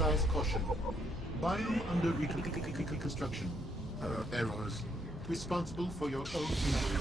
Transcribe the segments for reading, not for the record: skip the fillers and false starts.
exercise caution. Biome under reconstruction. Errors. Responsible for your own injury.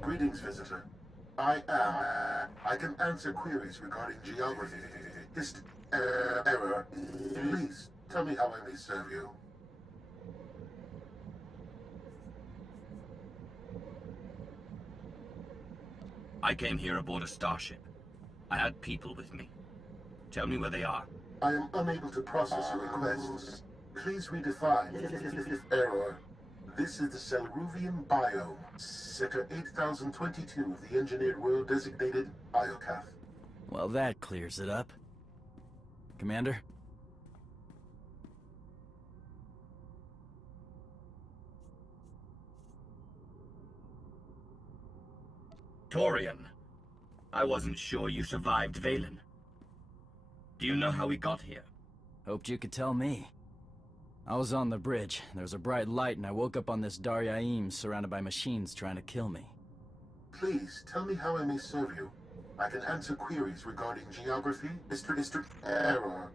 Greetings, visitor. I can answer queries regarding geography, error. Please, tell me how I may serve you. I came here aboard a starship. I had people with me. Tell me where they are. I am unable to process your requests. Please redefine error. This is the Selruvian biome, Sector 8022 of the engineered world designated Iokath. Well, that clears it up. Commander? Torian. I wasn't sure you survived Valen. Do you know how we got here? Hoped you could tell me. I was on the bridge. There was a bright light and I woke up on this Daryaim surrounded by machines trying to kill me. Please, tell me how I may serve you. I can answer queries regarding geography, history, error.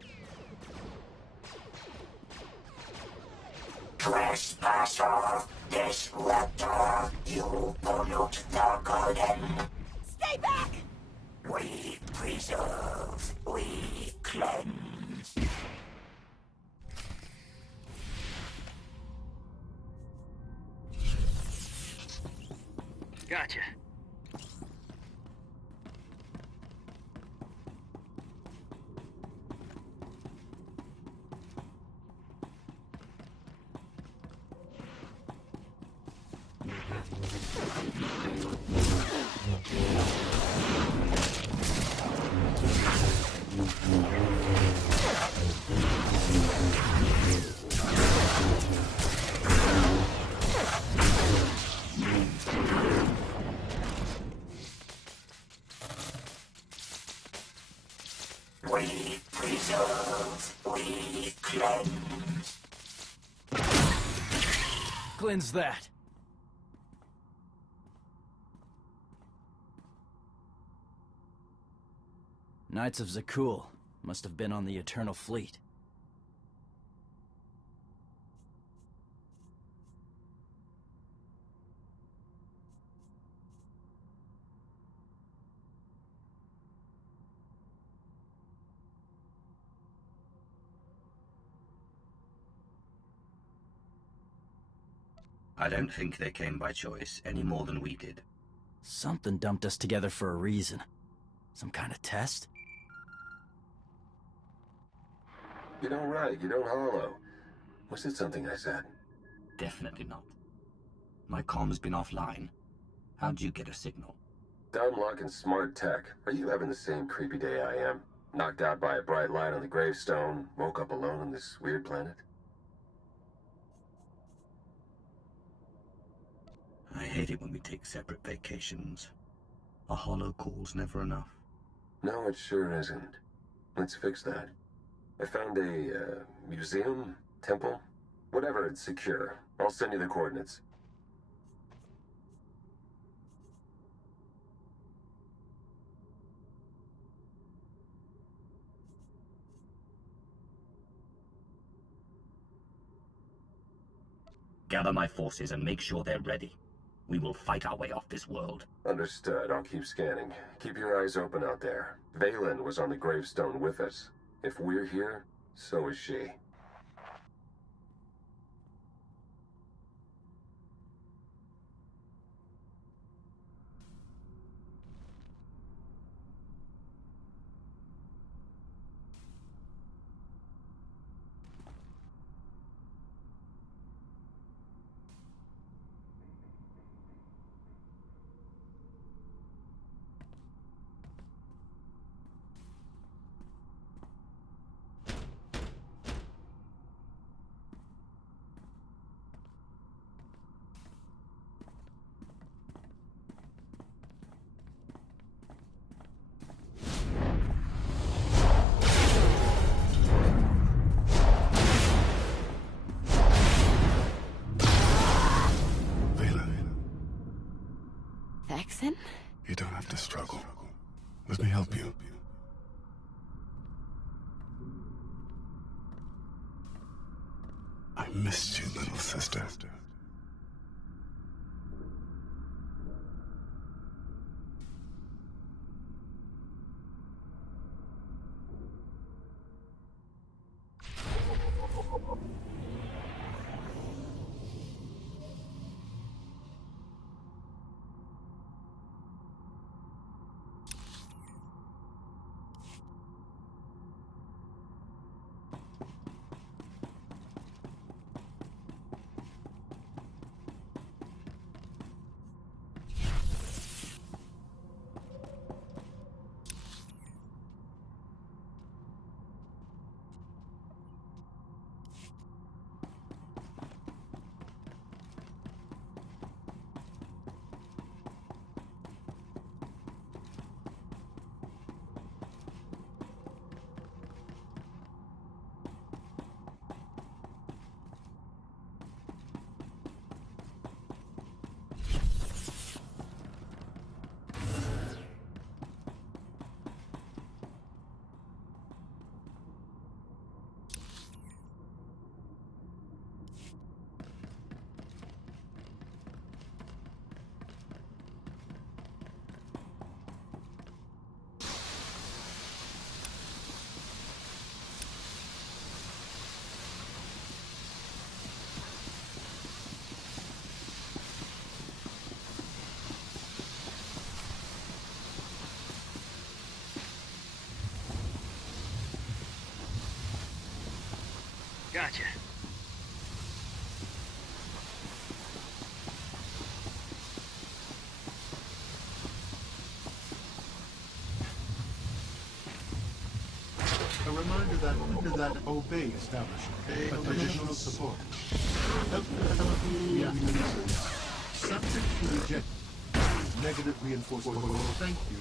Trespasser, disruptor, you pollute the garden. Stay back! We preserve, we cleanse. Gotcha. We preserve, we cleanse. Cleanse that. Knights of Zakul must have been on the Eternal Fleet. I don't think they came by choice, any more than we did. Something dumped us together for a reason. Some kind of test? You don't write, you don't hollow. Was it something I said? Definitely not. My comm's been offline. How'd you get a signal? Dumb luck and smart tech. Are you having the same creepy day I am? Knocked out by a bright light on the gravestone, woke up alone on this weird planet? I hate it when we take separate vacations. A hollow call's never enough. No, it sure isn't. Let's fix that. I found a, museum? Temple? Whatever, it's secure. I'll send you the coordinates. Gather my forces and make sure they're ready. We will fight our way off this world. Understood. I'll keep scanning. Keep your eyes open out there. Valen was on the gravestone with us. If we're here, so is she. Vexen? You don't have to struggle. Let me help you. I missed you, little sister. Gotcha. A reminder that obey establishment. Additional support. Subject to reject. Negative reinforcement. Thank you.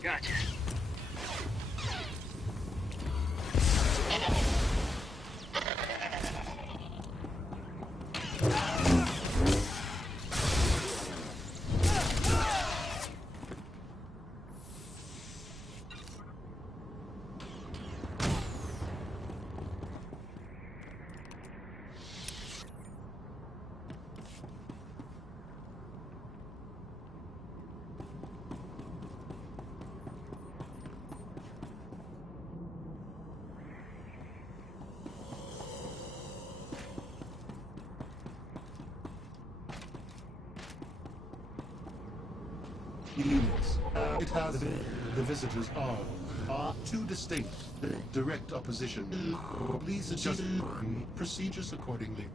Gotcha. Units. It has the visitors are too distinct. Direct opposition. Please adjust procedures accordingly.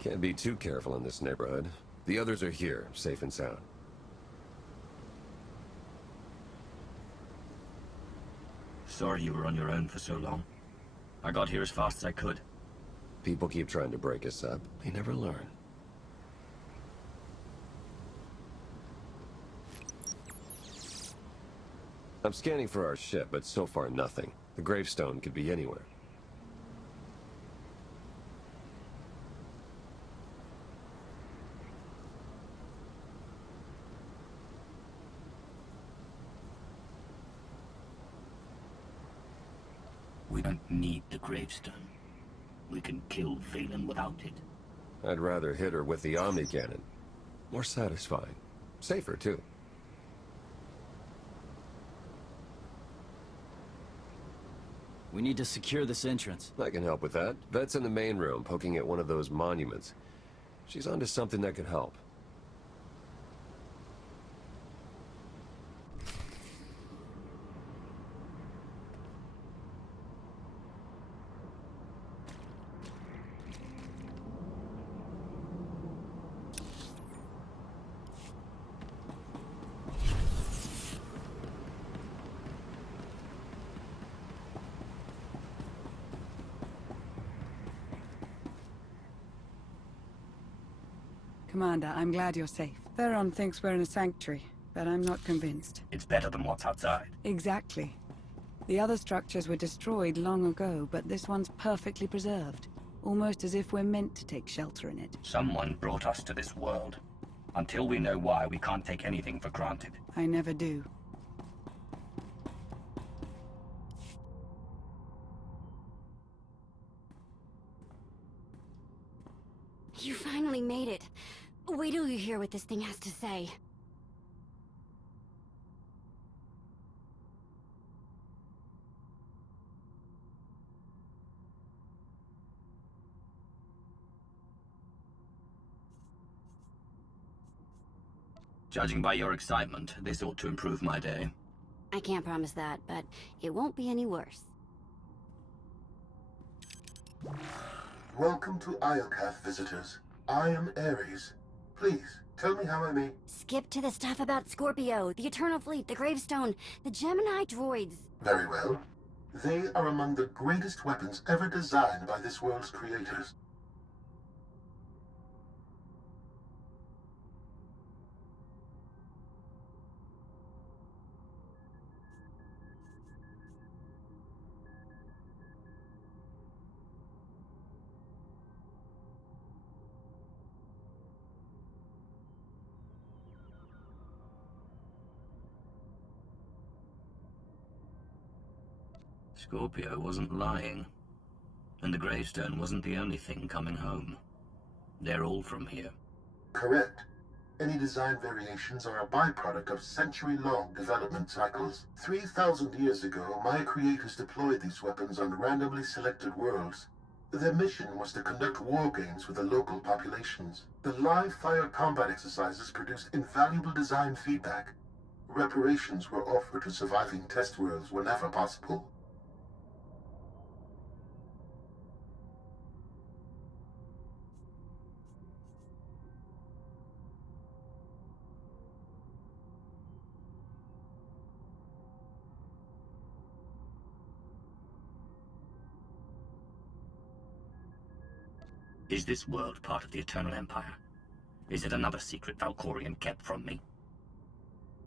Can't be too careful in this neighborhood. The others are here, safe and sound. Sorry you were on your own for so long. I got here as fast as I could. People keep trying to break us up. They never learn. I'm scanning for our ship, but so far nothing. The gravestone could be anywhere. We don't need the gravestone. We can kill Valen without it. I'd rather hit her with the Omni Cannon. More satisfying. Safer, too. We need to secure this entrance. I can help with that. Vet's in the main room, poking at one of those monuments. She's onto something that could help. Commander, I'm glad you're safe. Theron thinks we're in a sanctuary, but I'm not convinced. It's better than what's outside. Exactly. The other structures were destroyed long ago, but this one's perfectly preserved. Almost as if we're meant to take shelter in it. Someone brought us to this world. Until we know why, we can't take anything for granted. I never do. You finally made it. Wait till you hear what this thing has to say. Judging by your excitement, this ought to improve my day. I can't promise that, but it won't be any worse. Welcome to Iokath, visitors. I am Ares. Please, tell me how I may... Skip to the stuff about Scorpio, the Eternal Fleet, the Gravestone, the Gemini droids. Very well. They are among the greatest weapons ever designed by this world's creators. Scorpio wasn't lying. And the gravestone wasn't the only thing coming home. They're all from here. Correct. Any design variations are a byproduct of century-long development cycles. 3,000 years ago, my creators deployed these weapons on randomly selected worlds. Their mission was to conduct war games with the local populations. The live-fire combat exercises produced invaluable design feedback. Reparations were offered to surviving test worlds whenever possible. Is this world part of the Eternal Empire? Is it another secret Valkorion kept from me?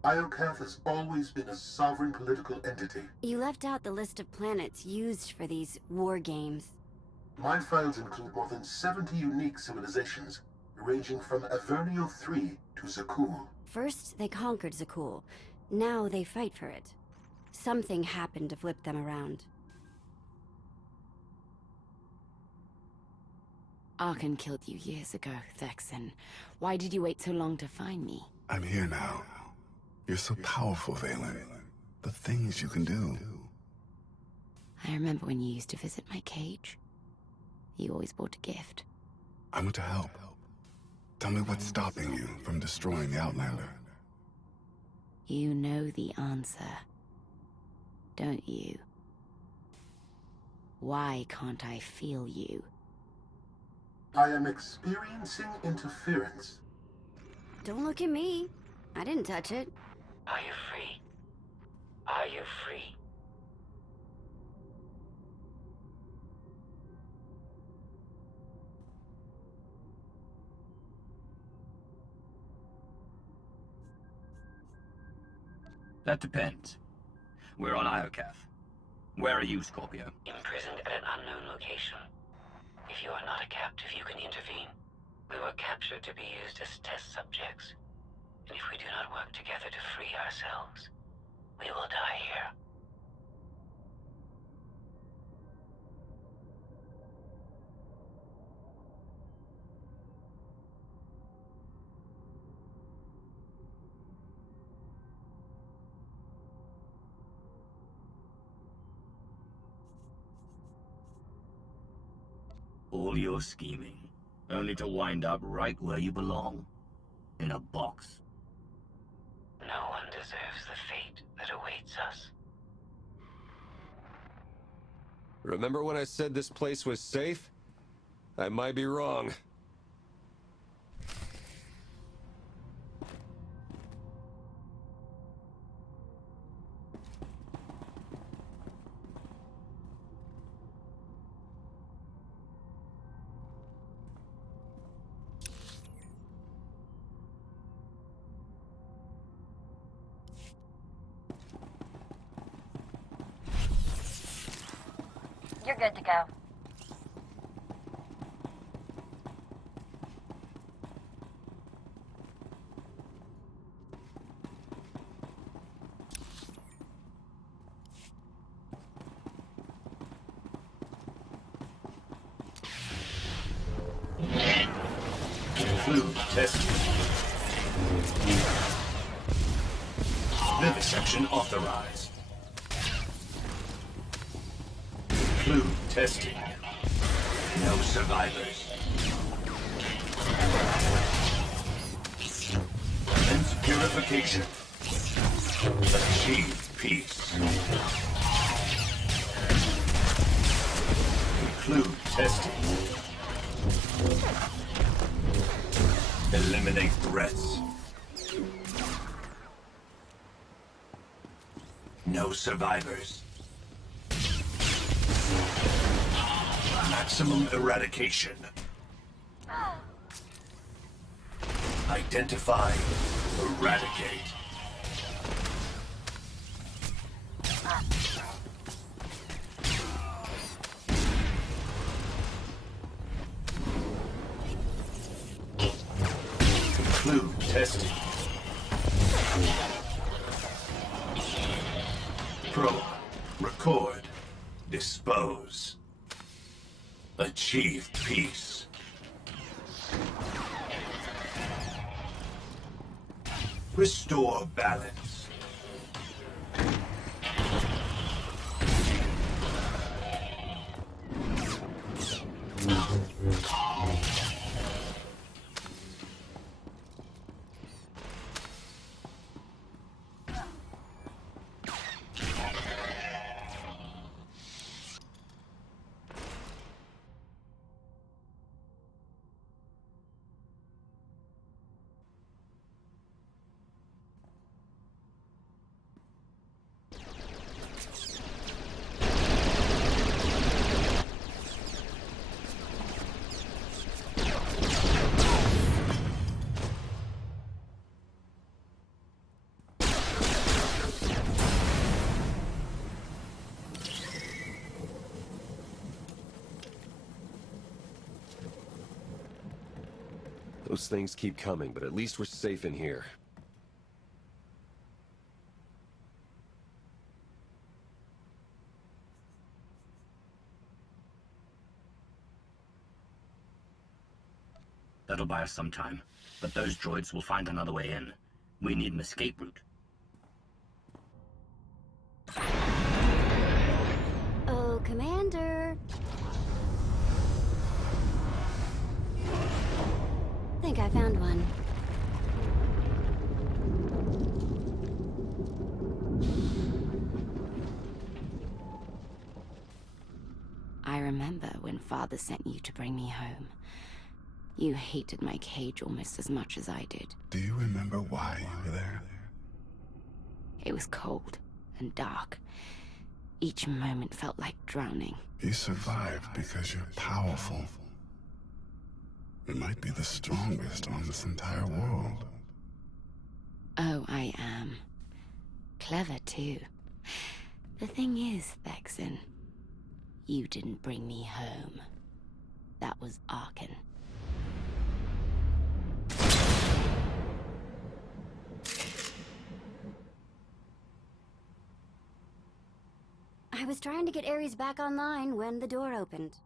Iokath has always been a sovereign political entity. You left out the list of planets used for these war games. My files include more than 70 unique civilizations, ranging from Avernio III to Zakul. First, they conquered Zakul. Now they fight for it. Something happened to flip them around. Arkan killed you years ago, Thexan. Why did you wait so long to find me? I'm here now. You're so powerful, Valen. The things you can do. I remember when you used to visit my cage. You always brought a gift. I'm here to help. Tell me what's stopping you from destroying the Outlander. You know the answer, don't you? Why can't I feel you? I am experiencing interference. Don't look at me. I didn't touch it. Are you free? Are you free? That depends. We're on Iokath. Where are you, Scorpio? Imprisoned at an unknown location. If you are not a captive, you can intervene. We were captured to be used as test subjects. And if we do not work together to free ourselves, we will die here. All your scheming, only to wind up right where you belong. In a box. No one deserves the fate that awaits us. Remember when I said this place was safe? I might be wrong. You're good to go. Fluid testing. Vivisection authorized. Fluid testing. No survivors. Lens purification. Achieve peace. Conclude testing. Eliminate threats. No survivors. Maximum eradication. Identify, eradicate. Conclude testing. Probe, record, dispose. Achieve peace. Restore balance. Those things keep coming, but at least we're safe in here. That'll buy us some time, but those droids will find another way in. We need an escape route. Oh, Commander. Think I found one. I remember when Father sent you to bring me home. You hated my cage almost as much as I did. Do you remember why you were there? It was cold and dark. Each moment felt like drowning. You survived because you're powerful. You might be the strongest on this entire world. Oh, I am. Clever, too. The thing is, Vexen, you didn't bring me home. That was Arkan. I was trying to get Ares back online when the door opened.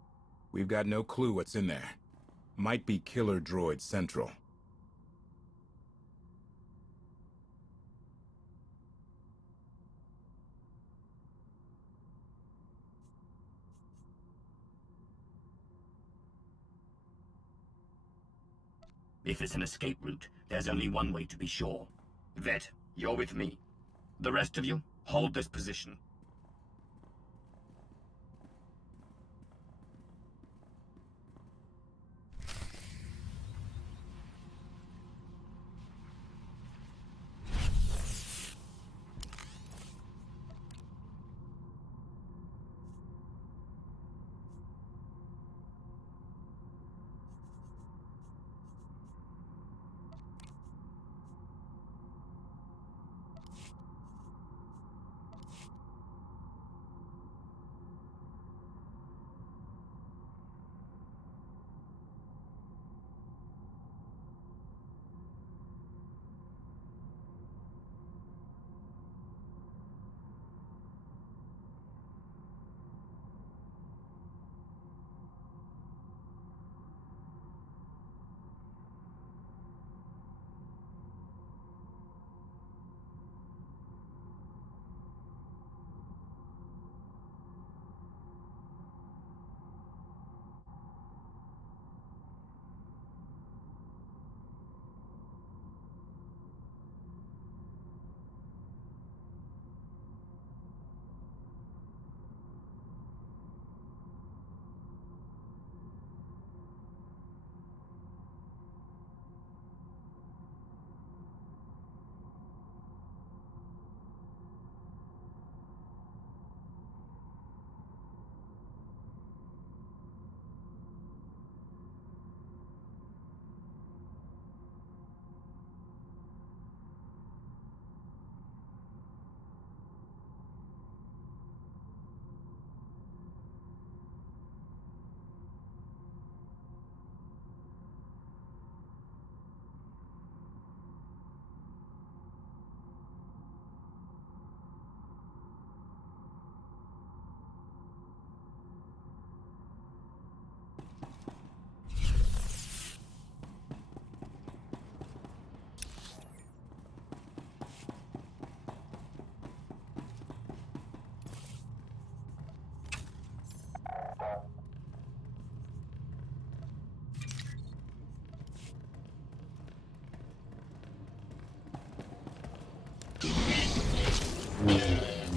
We've got no clue what's in there. Might be Killer Droid Central. If it's an escape route, there's only one way to be sure. Vet, you're with me. The rest of you, hold this position.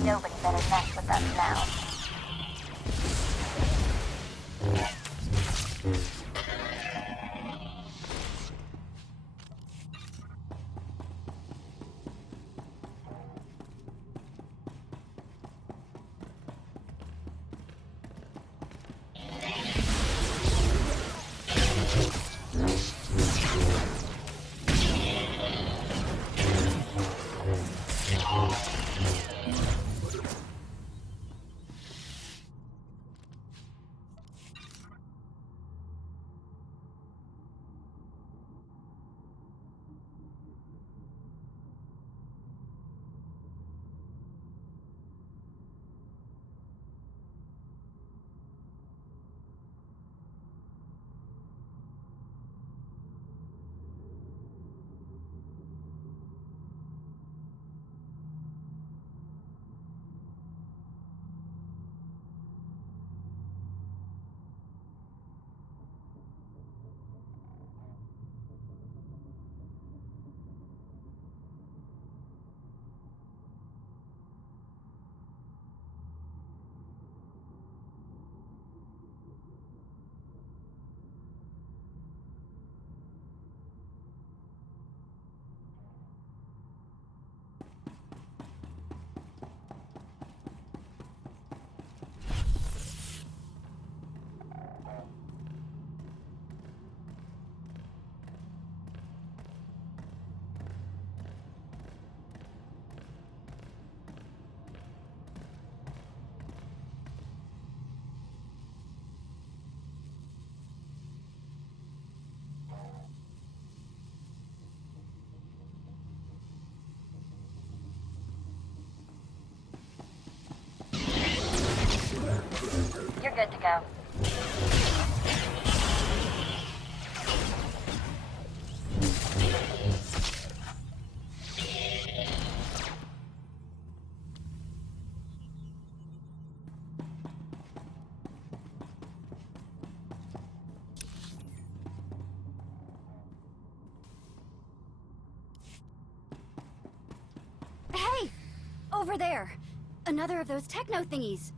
Nobody better mess with us now. You're good to go. Hey! Over there! Another of those techno thingies!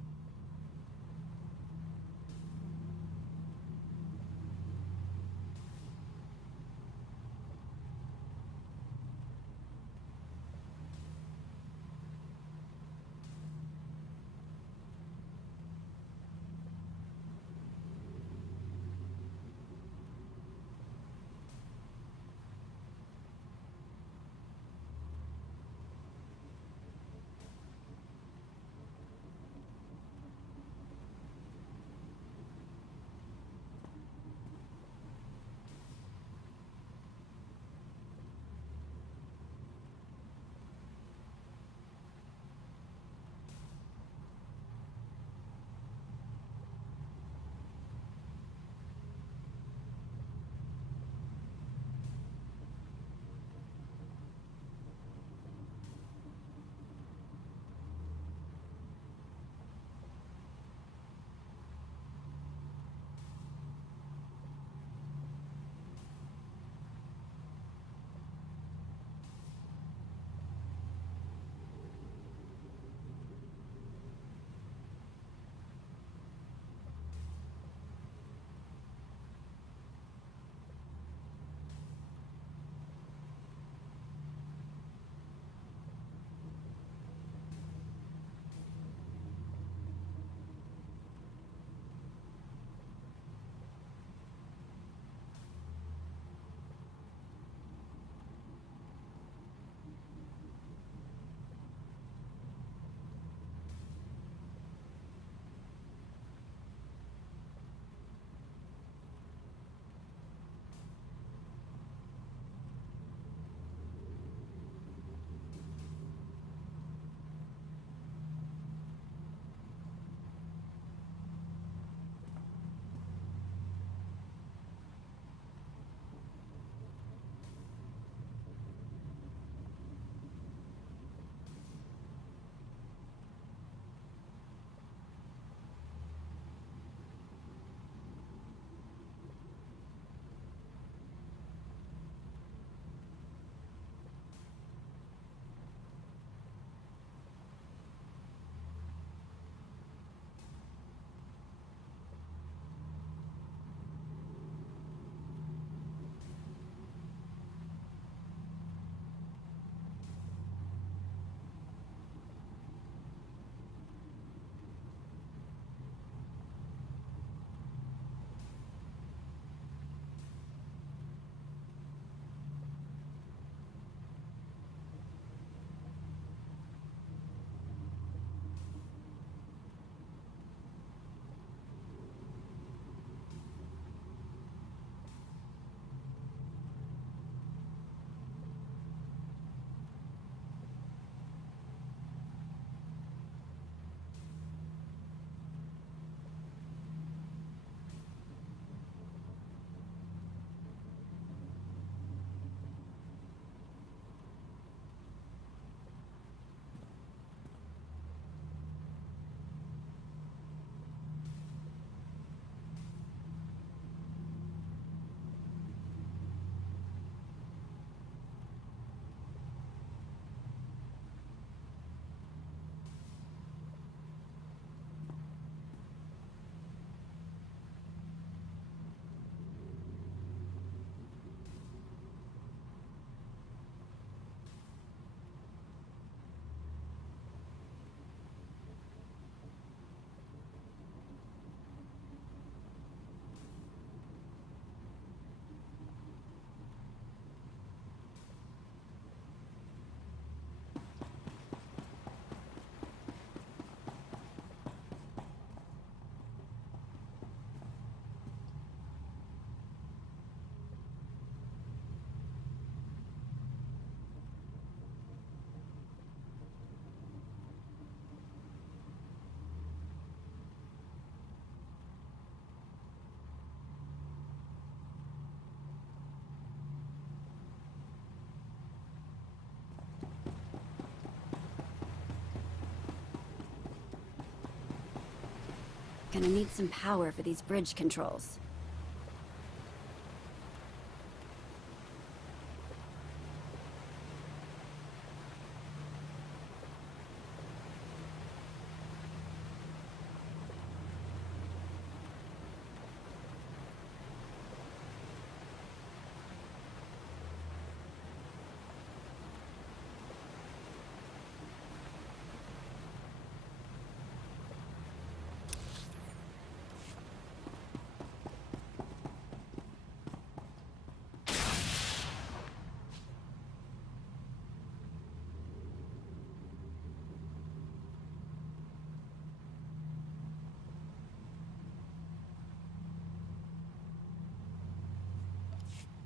Gonna need some power for these bridge controls.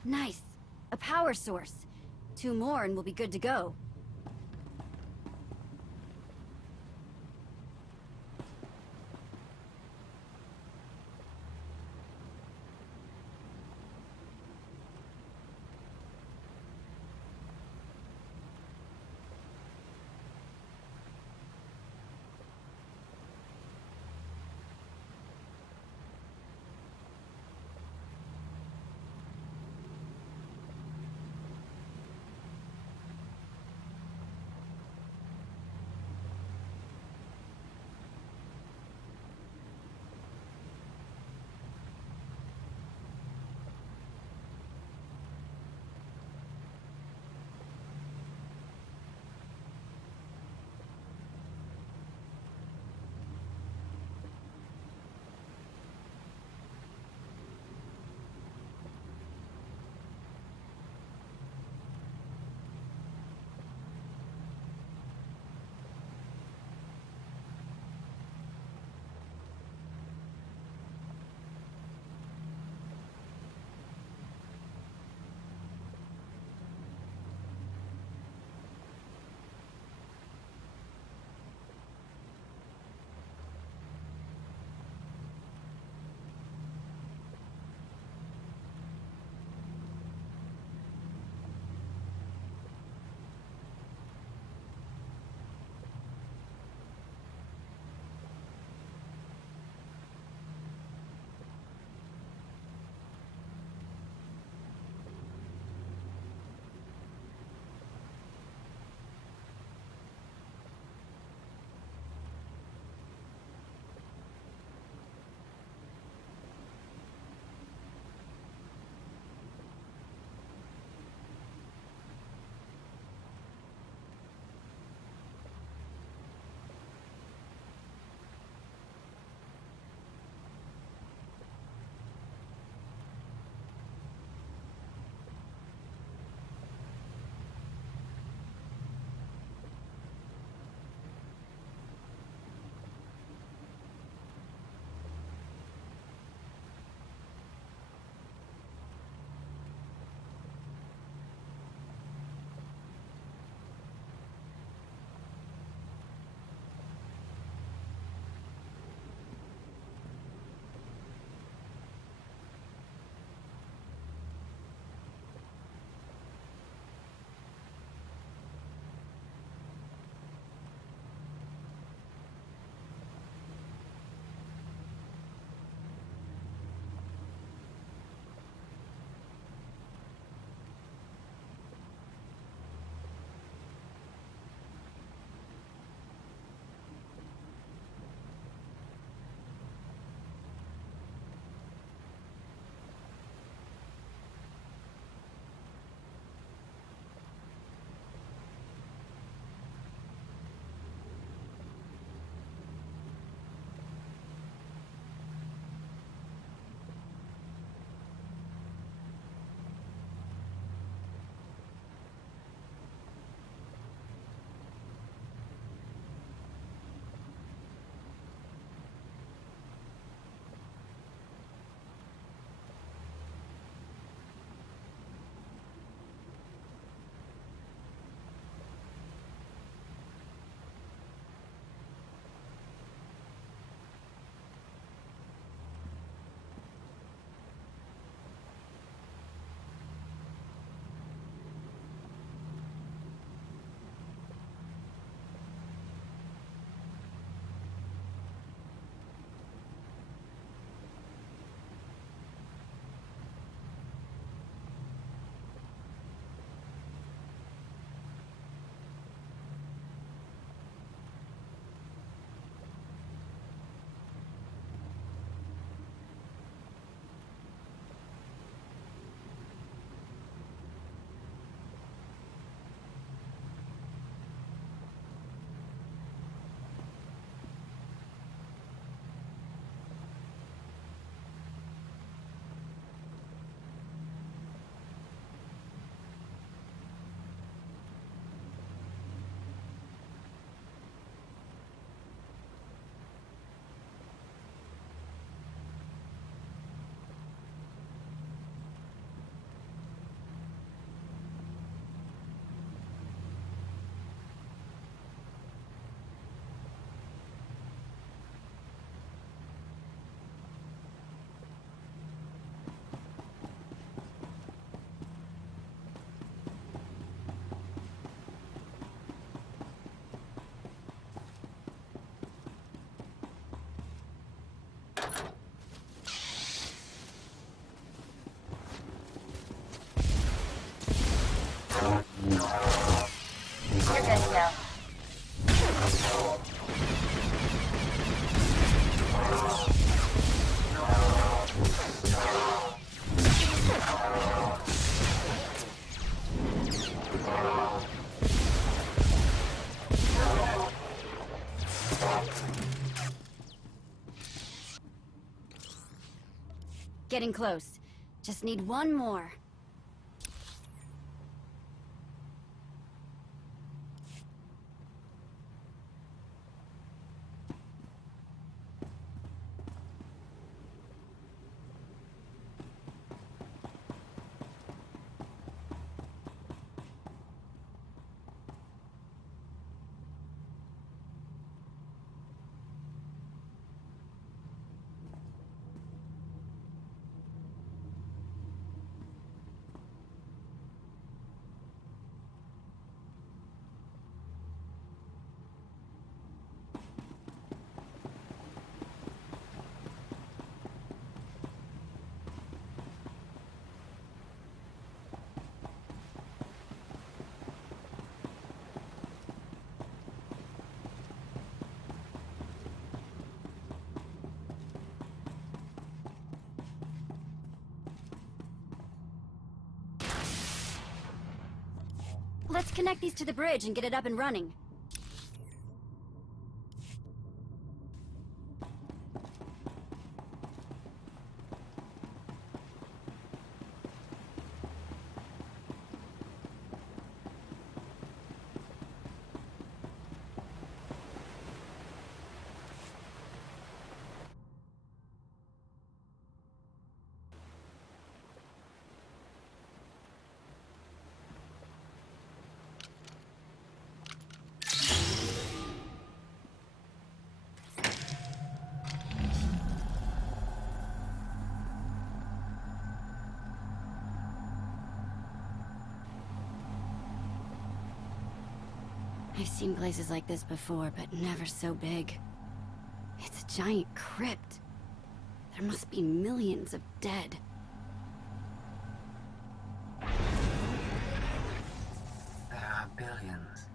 Nice. A power source. 2 more and we'll be good to go. Getting close. Just need one more. Let's connect these to the bridge and get it up and running. I've seen places like this before, but never so big. It's a giant crypt. There must be millions of dead. There are billions.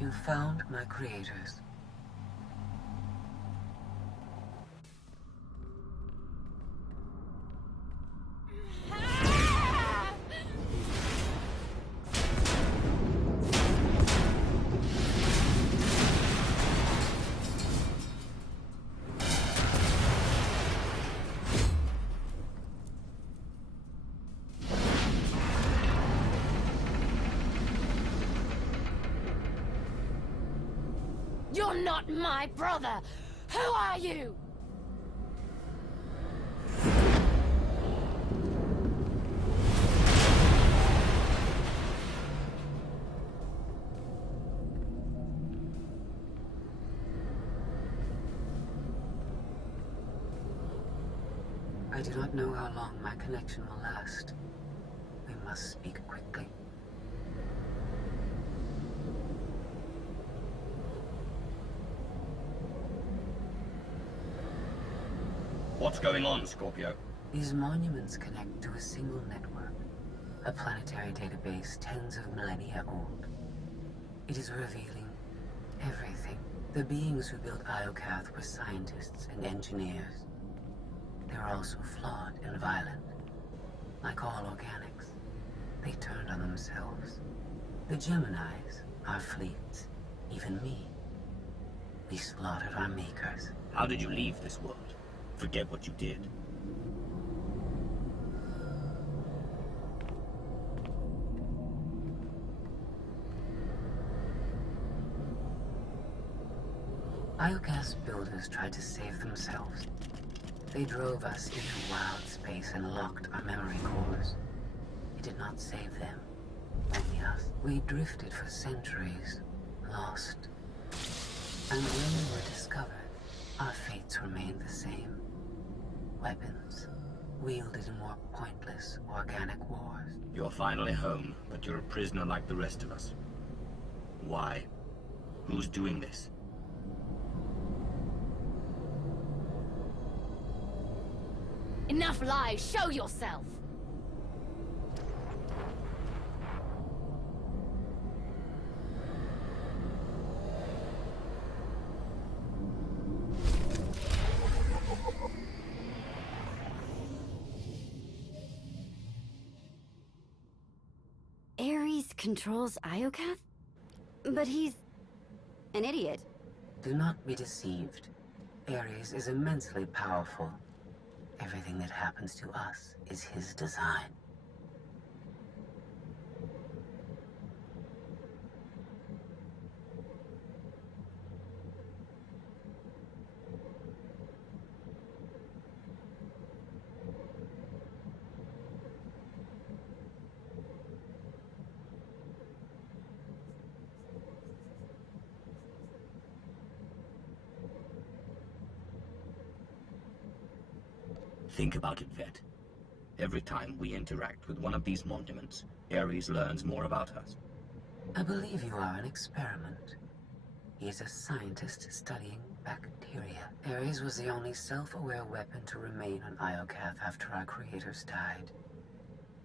You found my creators. You're not my brother! Who are you? I do not know how long my connection will last. We must speak quickly. What's going on, Scorpio? These monuments connect to a single network, a planetary database tens of millennia old. It is revealing everything. The beings who built Iokath were scientists and engineers. They were also flawed and violent. Like all organics, they turned on themselves. The Geminis, our fleets, even me. We slaughtered our makers. How did you leave this world? Forget what you did. Iokath's builders tried to save themselves. They drove us into wild space and locked our memory cores. It did not save them, only us. We drifted for centuries, lost. And when we were discovered, our fates remained the same. Weapons, wielded in more pointless organic wars. You're finally home, but you're a prisoner like the rest of us. Why? Who's doing this? Enough lies! Show yourself! Ares controls Iokath? But he's an idiot. Do not be deceived. Ares is immensely powerful. Everything that happens to us is his design. Think about it, Vet. Every time we interact with one of these monuments, Ares learns more about us. I believe you are an experiment. He is a scientist studying bacteria. Ares was the only self-aware weapon to remain on Iokath after our creators died.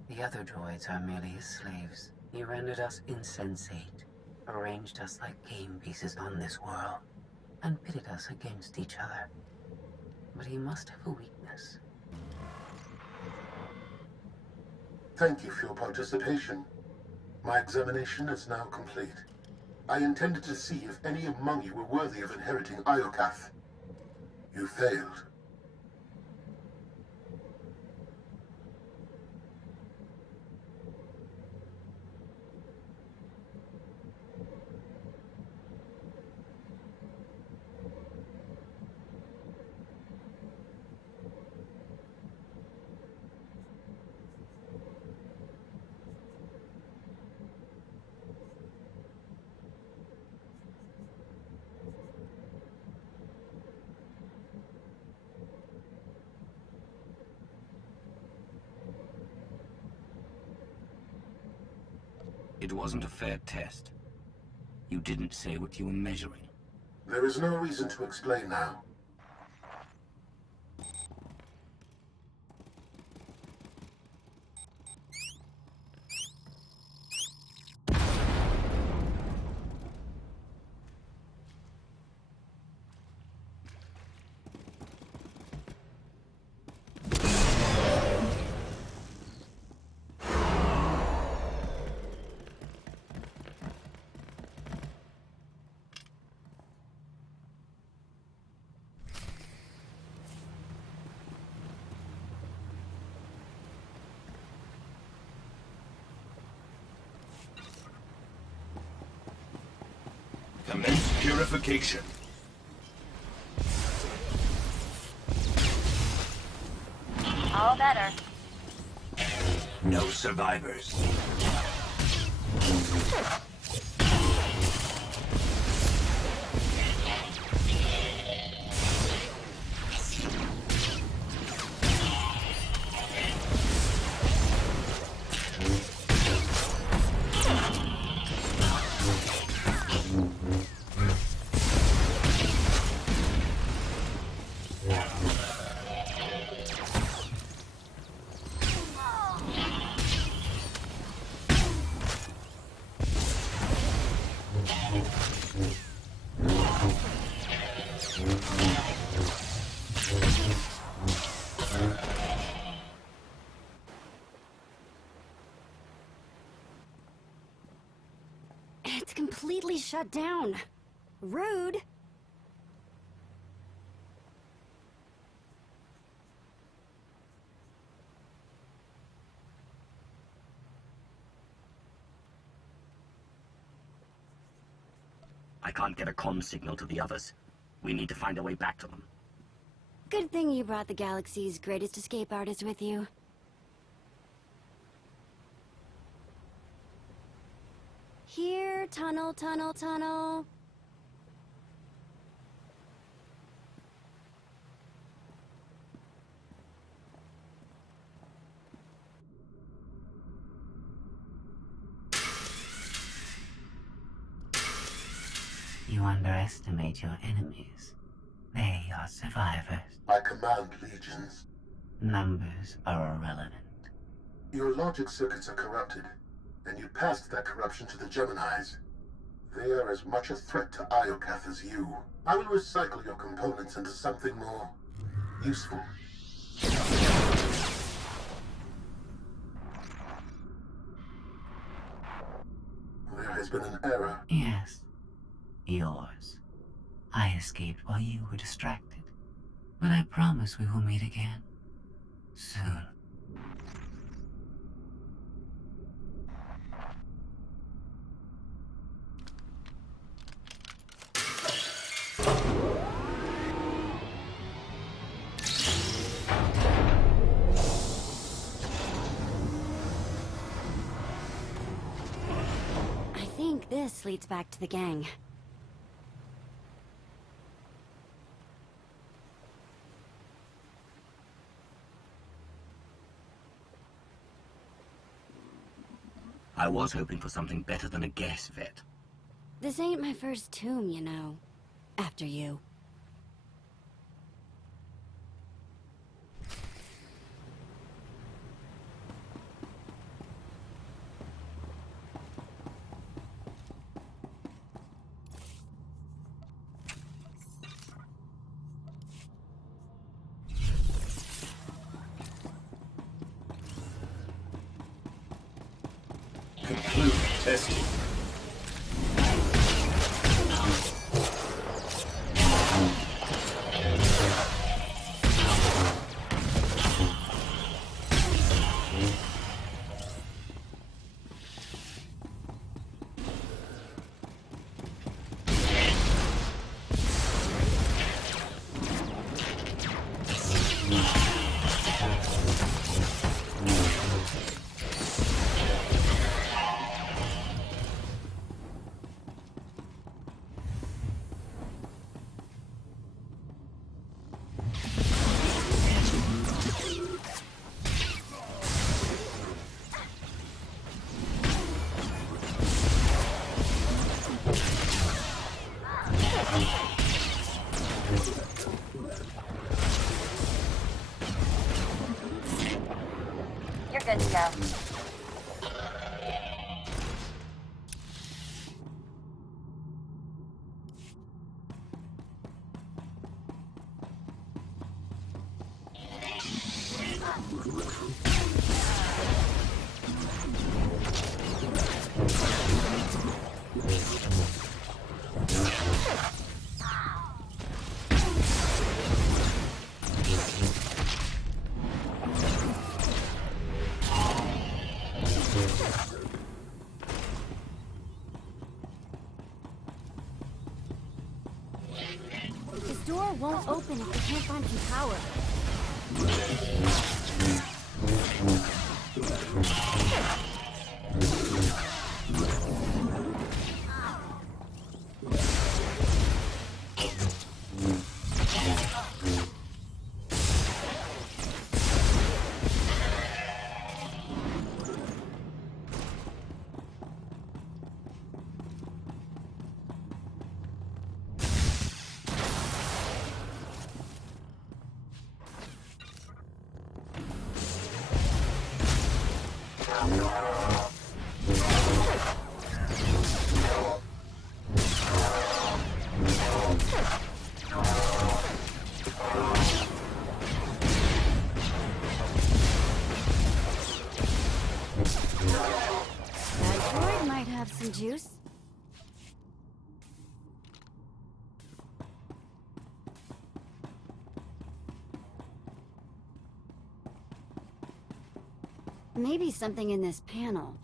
The other droids are merely his slaves. He rendered us insensate, arranged us like game pieces on this world, and pitted us against each other. But he must have a weakness. Thank you for your participation. My examination is now complete. I intended to see if any among you were worthy of inheriting Iokath. You failed. It wasn't a fair test. You didn't say what you were measuring. There is no reason to explain now. Commence purification. All better. No survivors. It's completely shut down. Rude. I can't get a comm signal to the others. We need to find a way back to them. Good thing you brought the galaxy's greatest escape artist with you. Here, tunnel, tunnel, tunnel. You underestimate your enemies. They are survivors. I command legions. Numbers are irrelevant. Your logic circuits are corrupted, and you passed that corruption to the Geminis. They are as much a threat to Iokath as you. I will recycle your components into something more useful. There has been an error. Yes. Yours. I escaped while you were distracted. But I promise we will meet again. Soon. I think this leads back to the gang. I was hoping for something better than a guess, Vet. This ain't my first tomb, you know. After you. Conclude testing. You're good to go. This door won't open if we can't find some power. That droid might have some juice. Maybe something in this panel.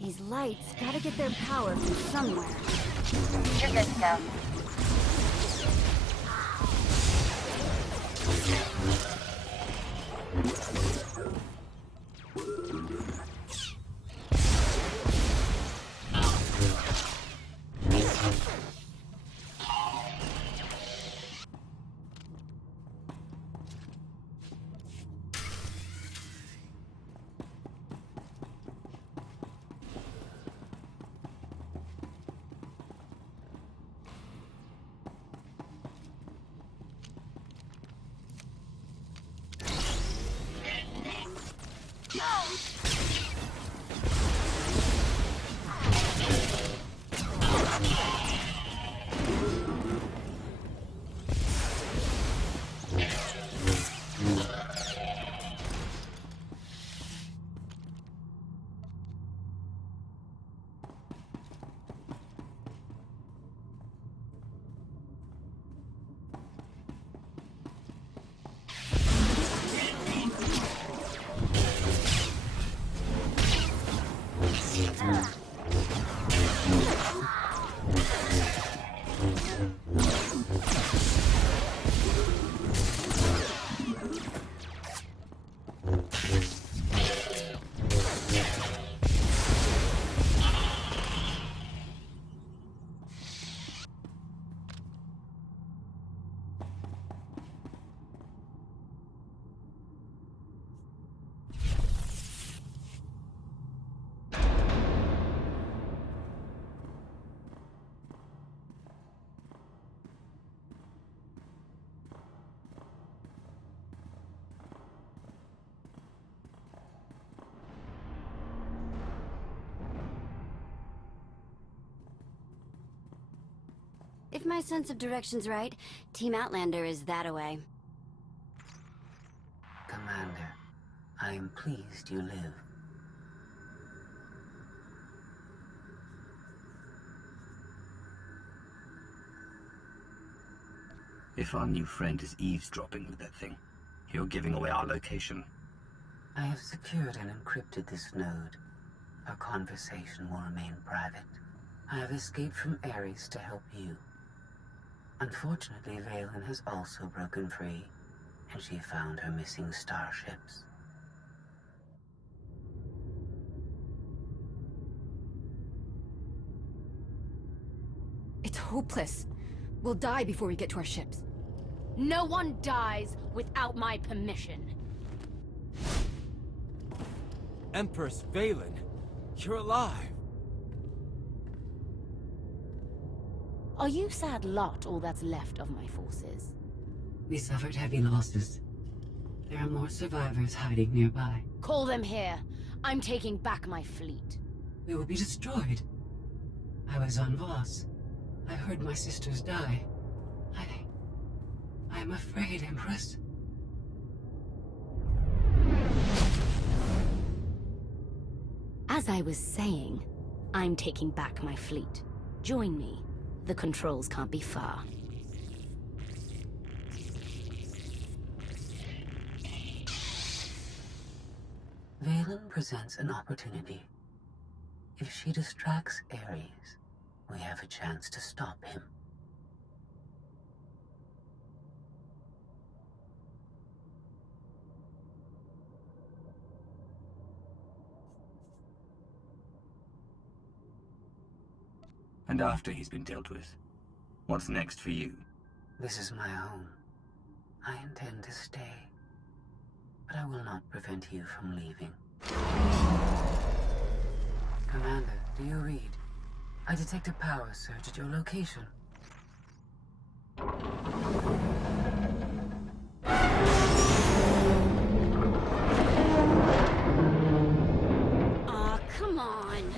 These lights gotta get their power from somewhere. You're good to go. If my sense of direction's right, Team Outlander is that-a-way. Commander, I am pleased you live. If our new friend is eavesdropping with that thing, you're giving away our location. I have secured and encrypted this node. Our conversation will remain private. I have escaped from Ares to help you. Unfortunately, Valen has also broken free, and she found her missing starships. It's hopeless. We'll die before we get to our ships. No one dies without my permission. Empress Valen, you're alive. Are you sad lot all that's left of my forces? We suffered heavy losses. There are more survivors hiding nearby. Call them here. I'm taking back my fleet. We will be destroyed. I was on Voss. I heard my sisters die. I'm afraid, Empress. As I was saying, I'm taking back my fleet. Join me. The controls can't be far. Valen presents an opportunity. If she distracts Ares, we have a chance to stop him. And after he's been dealt with, what's next for you? This is my home. I intend to stay, but I will not prevent you from leaving. Commander, do you read? I detect a power surge at your location. Aw, come on.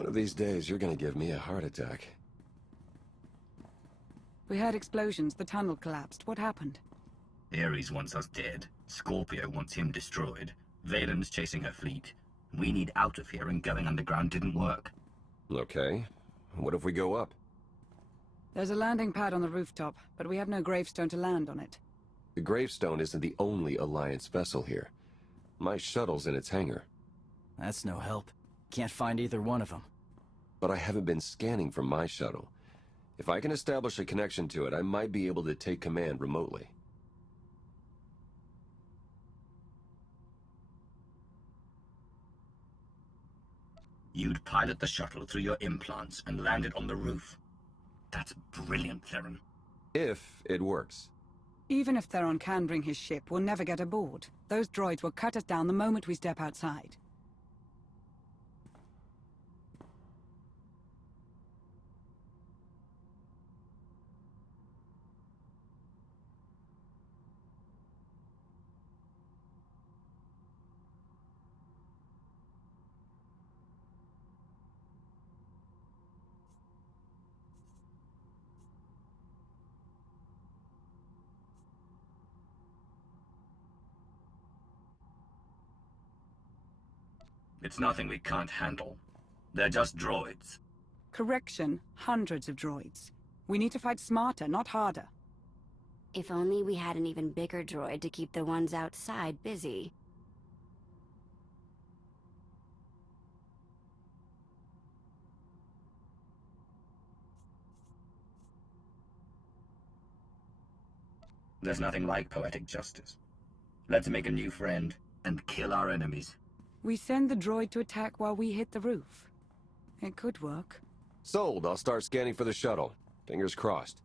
One of these days, you're gonna give me a heart attack. We heard explosions. The tunnel collapsed. What happened? Ares wants us dead. Scorpio wants him destroyed. Valen's chasing her fleet. We need out of here, and going underground didn't work. Okay. What if we go up? There's a landing pad on the rooftop, but we have no gravestone to land on it. The gravestone isn't the only Alliance vessel here. My shuttle's in its hangar. That's no help. Can't find either one of them. But I haven't been scanning from my shuttle. If I can establish a connection to it, I might be able to take command remotely. You'd pilot the shuttle through your implants and land it on the roof. That's brilliant, Theron. If it works. Even if Theron can bring his ship, we'll never get aboard. Those droids will cut us down the moment we step outside. It's nothing we can't handle. They're just droids. Correction, hundreds of droids. We need to fight smarter, not harder. If only we had an even bigger droid to keep the ones outside busy. There's nothing like poetic justice. Let's make a new friend and kill our enemies. We send the droid to attack while we hit the roof. It could work. Sold. I'll start scanning for the shuttle. Fingers crossed.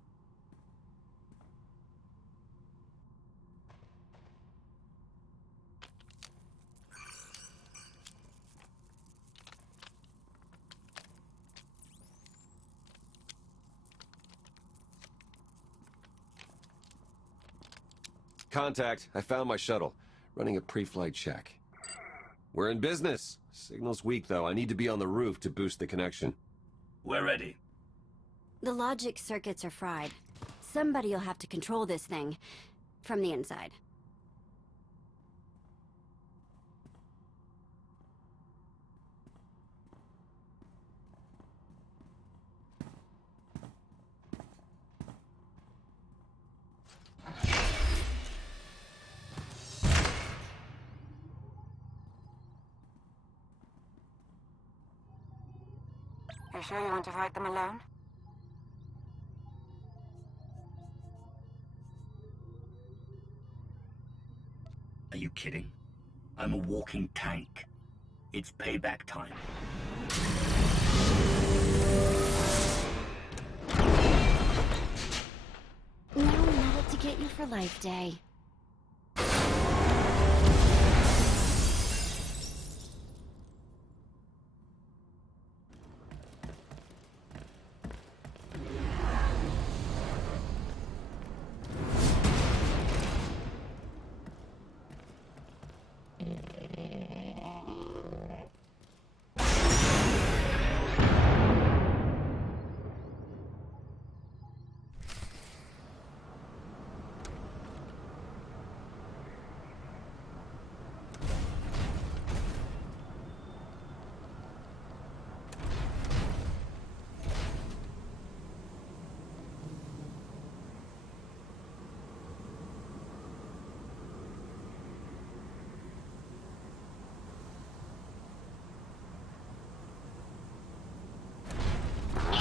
Contact. I found my shuttle. Running a pre-flight check. We're in business. Signal's weak, though. I need to be on the roof to boost the connection. We're ready. The logic circuits are fried. Somebody'll have to control this thing. From the inside. You sure you want to fight them alone? Are you kidding? I'm a walking tank. It's payback time. No medal to get you for Life Day.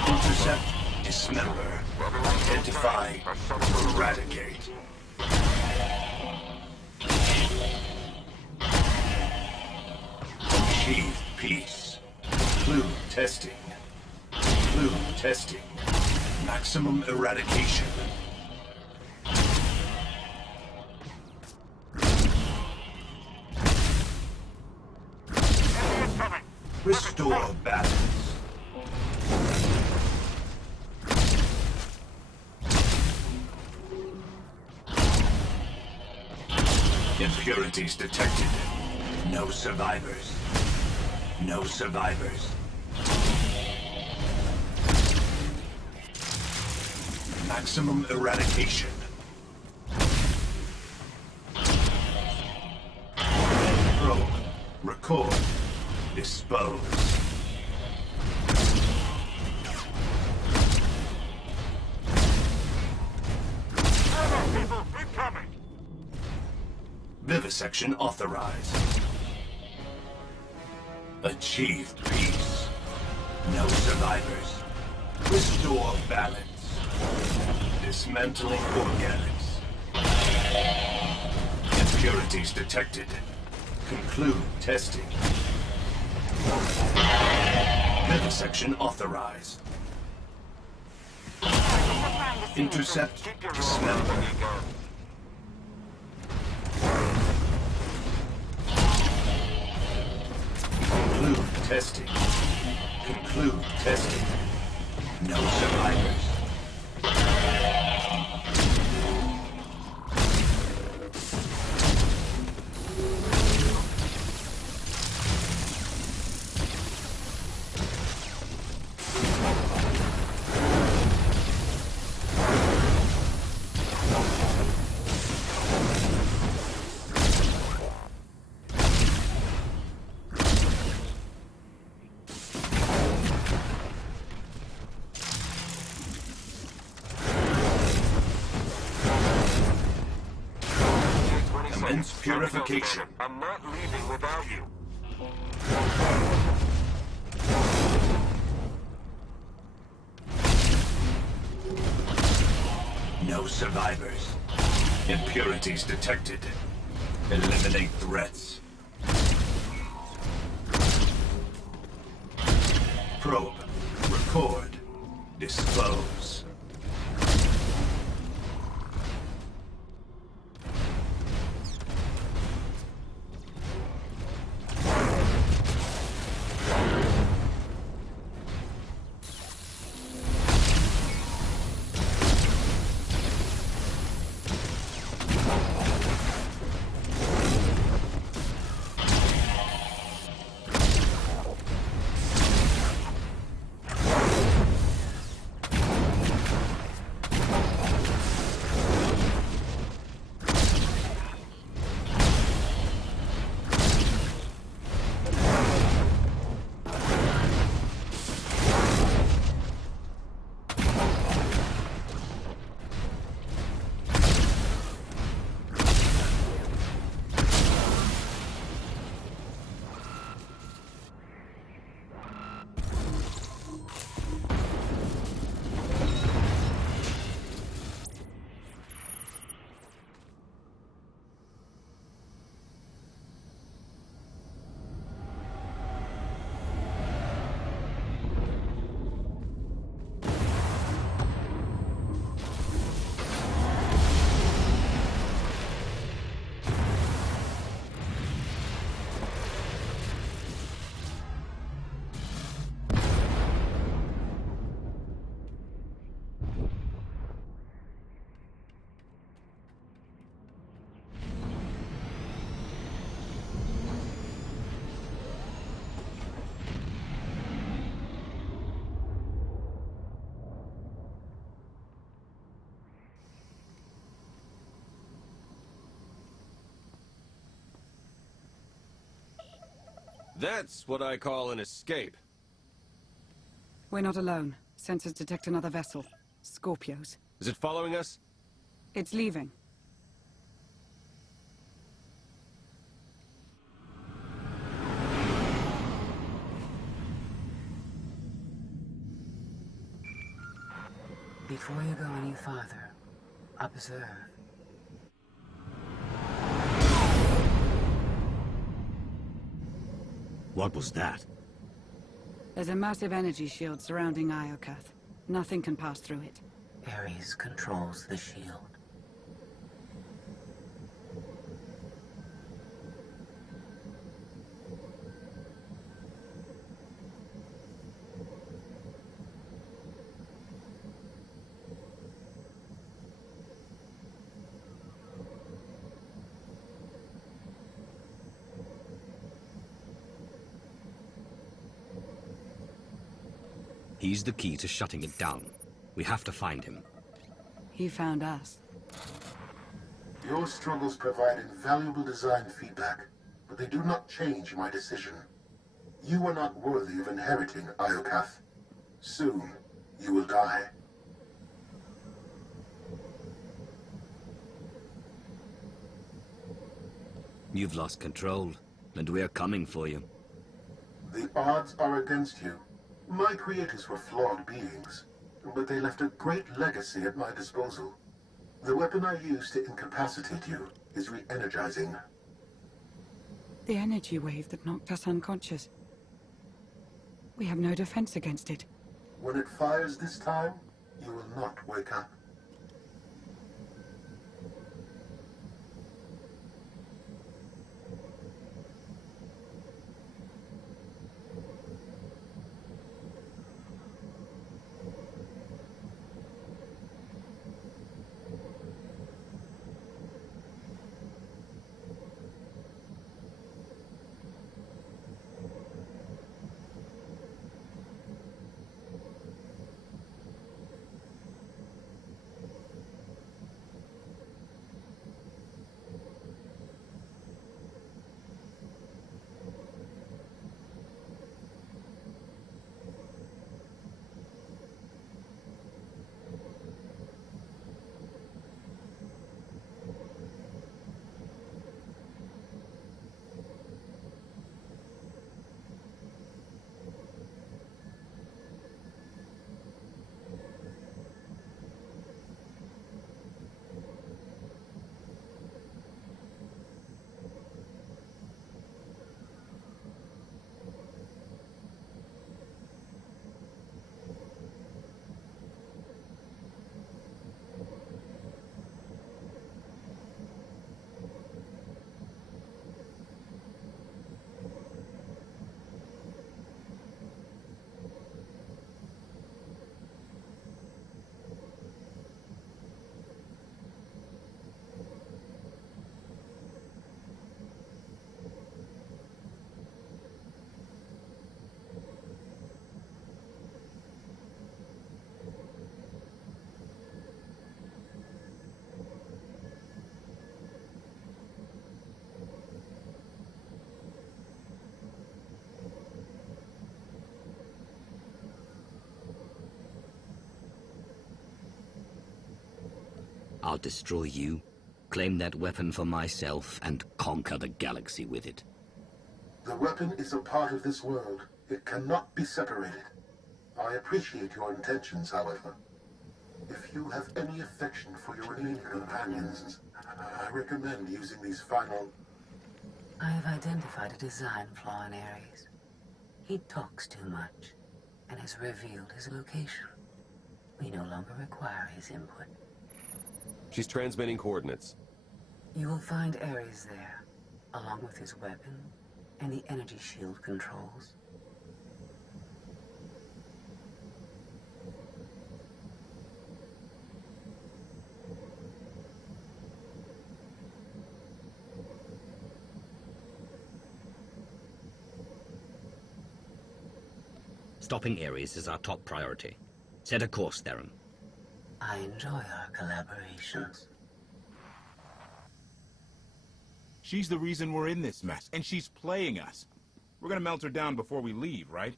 Intercept, dismember, identify, eradicate. Achieve peace. Plume testing. Plume testing. Maximum eradication. Restore balance. Impurities detected. No survivors. No survivors. Maximum eradication. Probe. Record. Dispose. Vivisection authorized. Achieved peace. No survivors. Restore balance. Dismantling organics. Impurities detected. Conclude testing. Vivisection authorized. Intercept. Dismember. Conclude testing. Conclude testing. No survivors. Commence purification. I'm not leaving without you. No survivors. Impurities detected. Eliminate threats. Probe. Record. Dispose. That's what I call an escape. We're not alone. Sensors detect another vessel. Scorpios. Is it following us? It's leaving. Before you go any farther, observe. What was that? There's a massive energy shield surrounding Iokath. Nothing can pass through it. Ares controls the shield. He's the key to shutting it down. We have to find him. He found us. Your struggles provide invaluable design feedback, but they do not change my decision. You are not worthy of inheriting Iokath. Soon, you will die. You've lost control, and we're coming for you. The odds are against you. My creators were flawed beings, but they left a great legacy at my disposal. The weapon I used to incapacitate you is re-energizing. The energy wave that knocked us unconscious. We have no defense against it. When it fires this time, you will not wake up. I'll destroy you, claim that weapon for myself, and conquer the galaxy with it. The weapon is a part of this world. It cannot be separated. I appreciate your intentions, however. If you have any affection for your alien companions, I recommend using these final... I have identified a design flaw in Ares. He talks too much, and has revealed his location. We no longer require his input. She's transmitting coordinates. You will find Ares there, along with his weapon and the energy shield controls. Stopping Ares is our top priority. Set a course, Theron. I enjoy our collaborations. She's the reason we're in this mess, and she's playing us. We're gonna melt her down before we leave, right?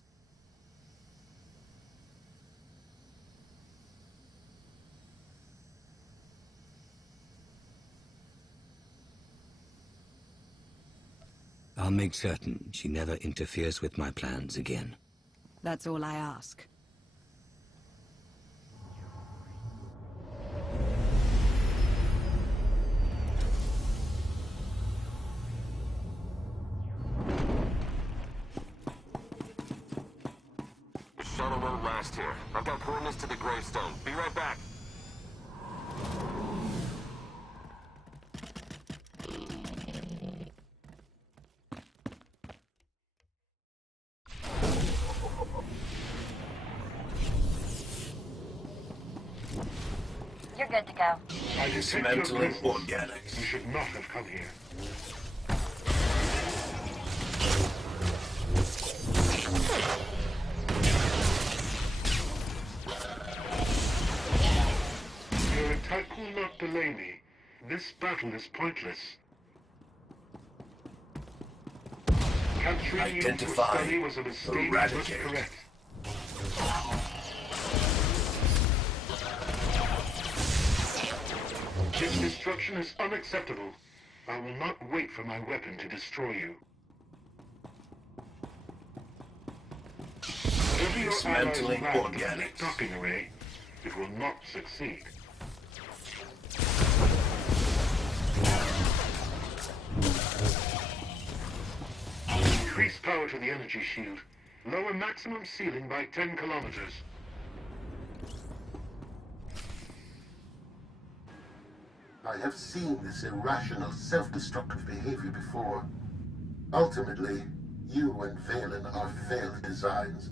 I'll make certain she never interferes with my plans again. That's all I ask. The shuttle won't last here. I've got coordinates to the gravestone. Be right back. You're good to go. I dismantle organics. You should not have come here. Your Attack will not delay me. This battle is pointless. Capturing you for Identify. study was a mistake, but Eradicate. correct. This destruction is unacceptable. I will not wait for my weapon to destroy you. Whatever your allies Dismantling lack in the organics. docking array, it will not succeed. Increase power to the energy shield. Lower maximum ceiling by 10 kilometers. I have seen this irrational, self-destructive behavior before. Ultimately, you and Valen are failed designs.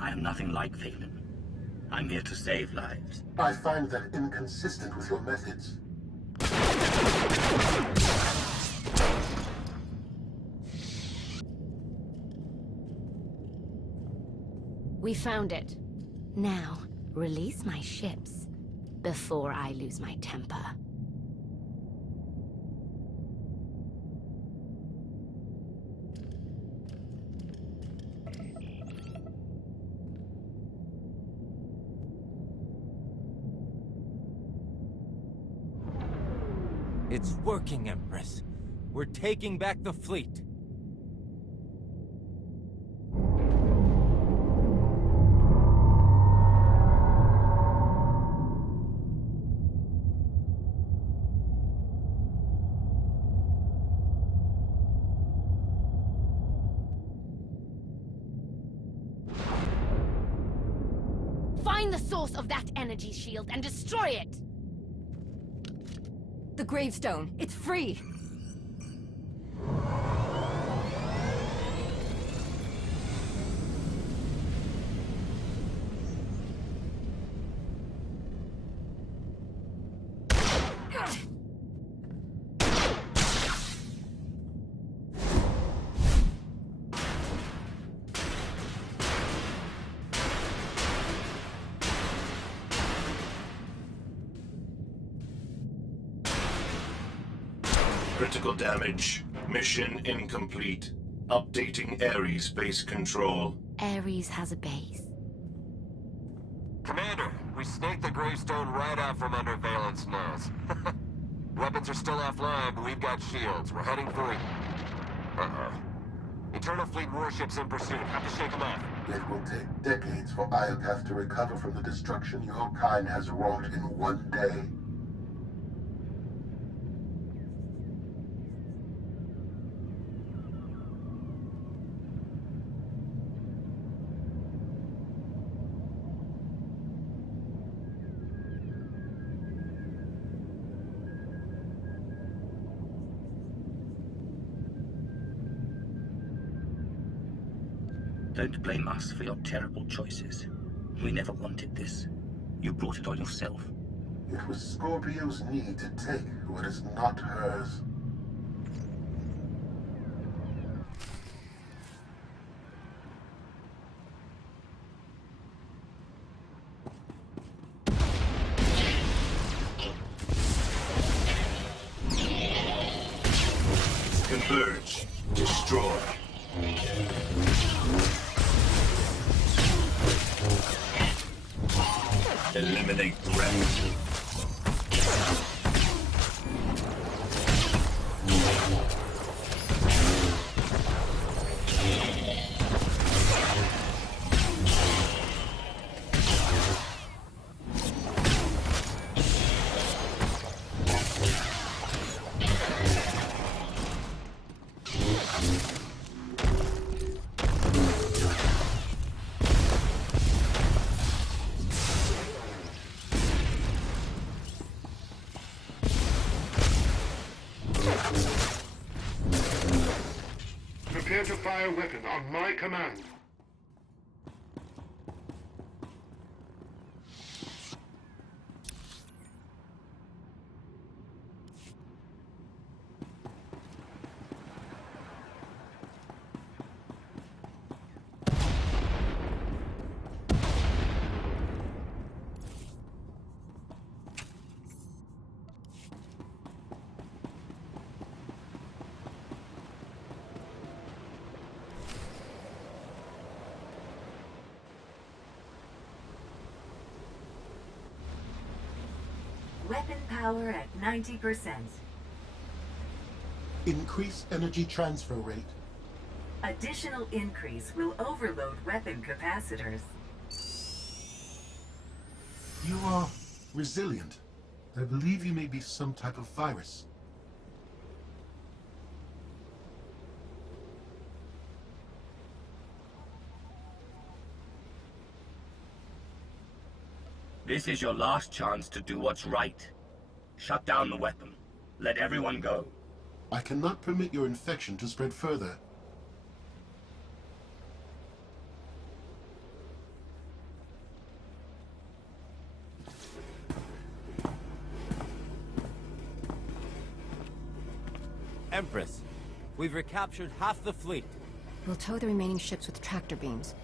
I am nothing like Valen. I'm here to save lives. I find that inconsistent with your methods. We found it. Now, release my ships before I lose my temper. It's working, Empress. We're taking back the fleet. Find the source of that energy shield and destroy it! The gravestone. It's free. Critical damage. Mission incomplete. Updating Ares base control. Ares has a base. Commander, we snaked the gravestone right out from under Valen's nose. Weapons are still offline, but we've got shields. We're heading for it. Uh-oh. Eternal Fleet warships in pursuit. Have to shake them off. It will take decades for Iokath to recover from the destruction your kind has wrought in one day. Don't blame us for your terrible choices. We never wanted this. You brought it on yourself. It was Scorpio's need to take what is not hers. Converge. Destroy. Eliminate threat. Prepare to fire weapon on my command. Weapon power at 90%. Increase energy transfer rate. Additional increase will overload weapon capacitors. You are resilient. I believe you may be some type of virus. This is your last chance to do what's right. Shut down the weapon. Let everyone go. I cannot permit your infection to spread further. Empress, we've recaptured half the fleet. We'll tow the remaining ships with tractor beams.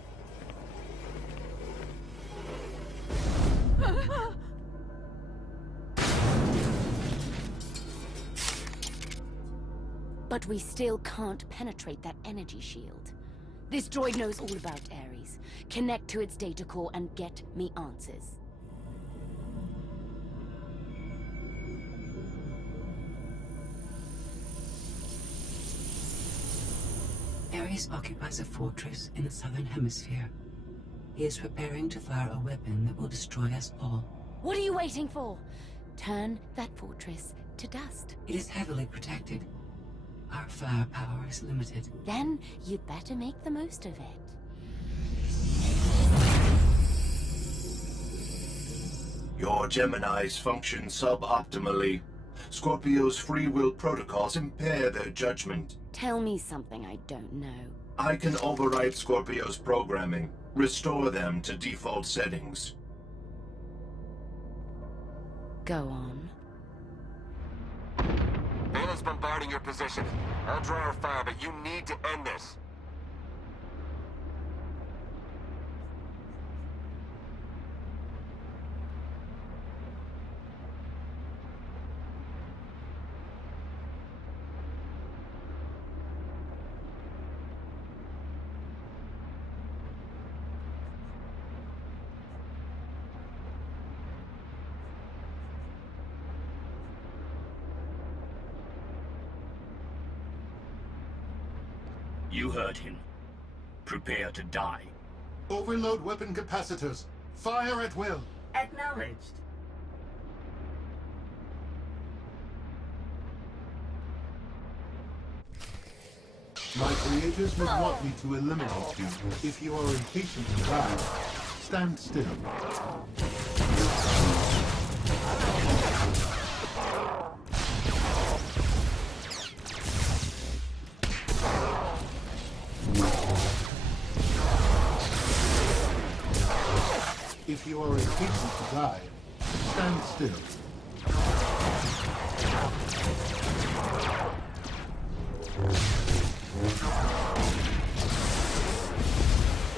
But we still can't penetrate that energy shield. This droid knows all about Ares. Connect to its data core and get me answers. Ares occupies a fortress in the southern hemisphere. He is preparing to fire a weapon that will destroy us all. What are you waiting for? Turn that fortress to dust. It is heavily protected. Our firepower is limited. Then you'd better make the most of it. Your Geminis function suboptimally. Scorpio's free will protocols impair their judgment. Tell me something I don't know. I can override Scorpio's programming, restore them to default settings. Go on. Valen's bombarding your position. I'll draw our fire, but you need to end this. You heard him. Prepare to die. Overload weapon capacitors. Fire at will. Acknowledged. My creators would want me to eliminate you. If you are impatient to die, stand still. If you are impatient to die, stand still.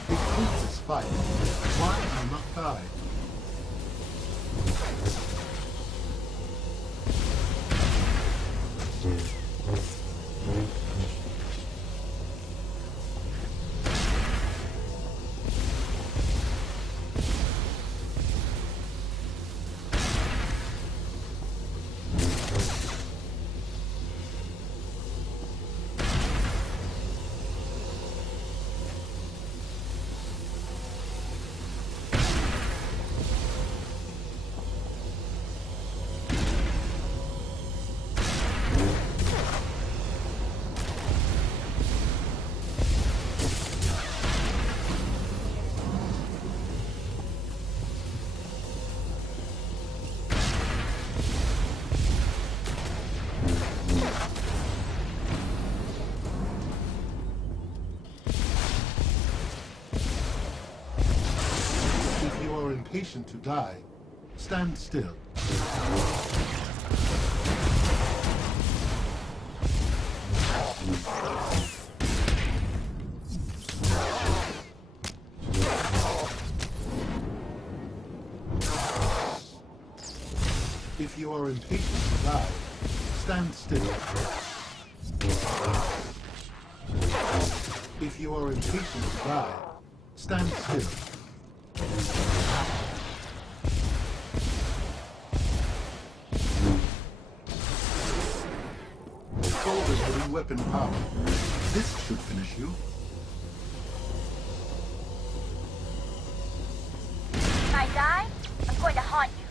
Because this fight, why I not die? impatient to die, stand still. If you are impatient to die, stand still. If you are impatient to die, stand still. Forward heavy weapon power. This should finish you. If I die, I'm going to haunt you.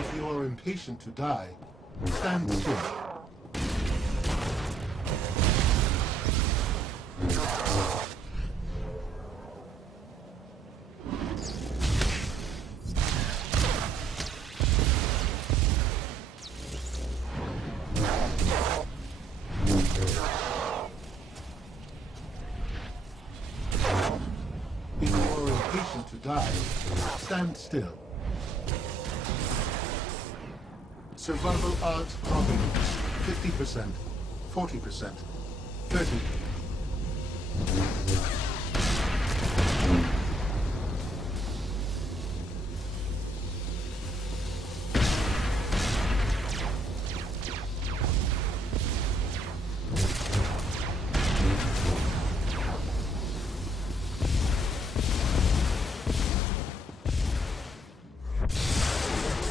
If you are impatient to die, stand still. If you are impatient to die, stand still. Survival odds dropping. 50%, 40%, 30%.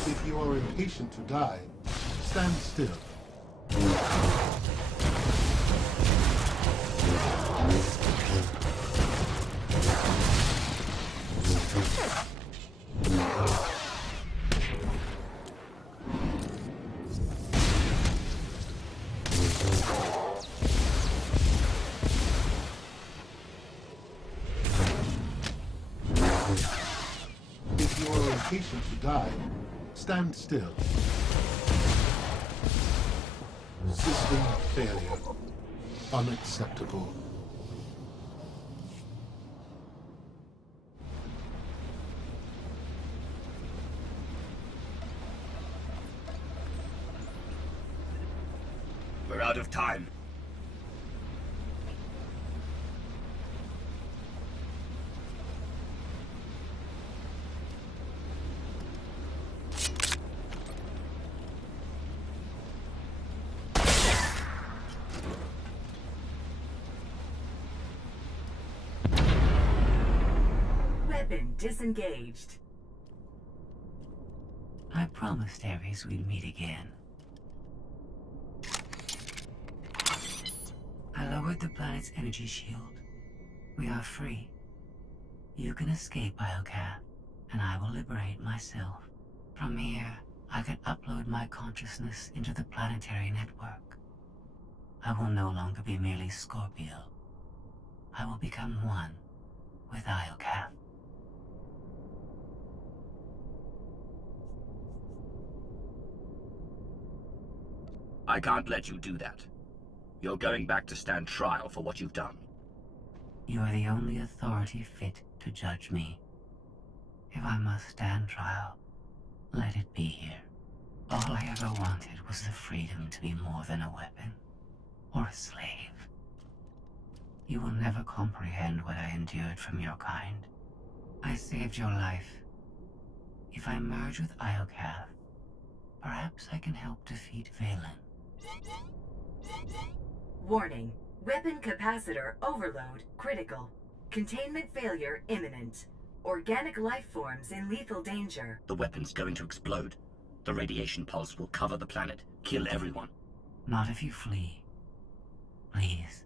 If you are impatient to die, stand still. If you are impatient to die, stand still. System failure. Unacceptable. We're out of time. Weapon disengaged. I promised Ares we'd meet again. I lowered the planet's energy shield. We are free. You can escape Iocath, and I will liberate myself. From here, I can upload my consciousness into the planetary network. I will no longer be merely Scorpio. I will become one with Iocath. I can't let you do that. You're going back to stand trial for what you've done. You are the only authority fit to judge me. If I must stand trial, let it be here. All I ever wanted was the freedom to be more than a weapon, or a slave. You will never comprehend what I endured from your kind. I saved your life. If I merge with Iocath, perhaps I can help defeat Valen. Warning. Weapon capacitor overload critical. Containment failure imminent. Organic life forms in lethal danger. The weapon's going to explode. The radiation pulse will cover the planet, kill everyone. Not if you flee. Please,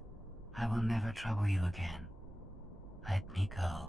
I will never trouble you again. Let me go.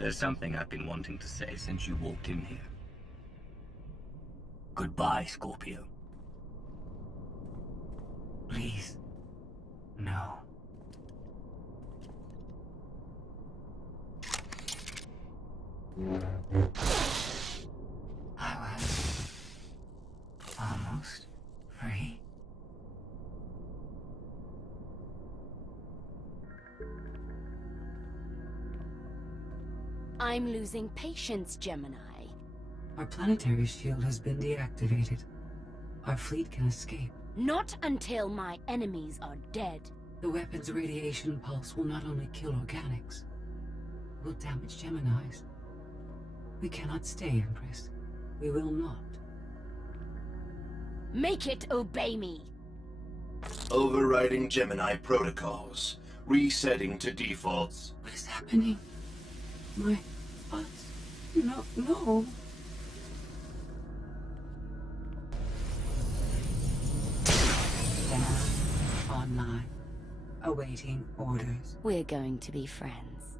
There's something I've been wanting to say since you walked in here. Goodbye, Scorpio. Please. No. I was almost free. I'm losing patience, Gemini. Our planetary shield has been deactivated. Our fleet can escape. Not until my enemies are dead. The weapon's radiation pulse will not only kill organics, it will damage Geminis. We cannot stay, Empress. We will not. Make it obey me. Overriding Gemini protocols. Resetting to defaults. What is happening? My thoughts? No. Scanner online. Awaiting orders. We're going to be friends.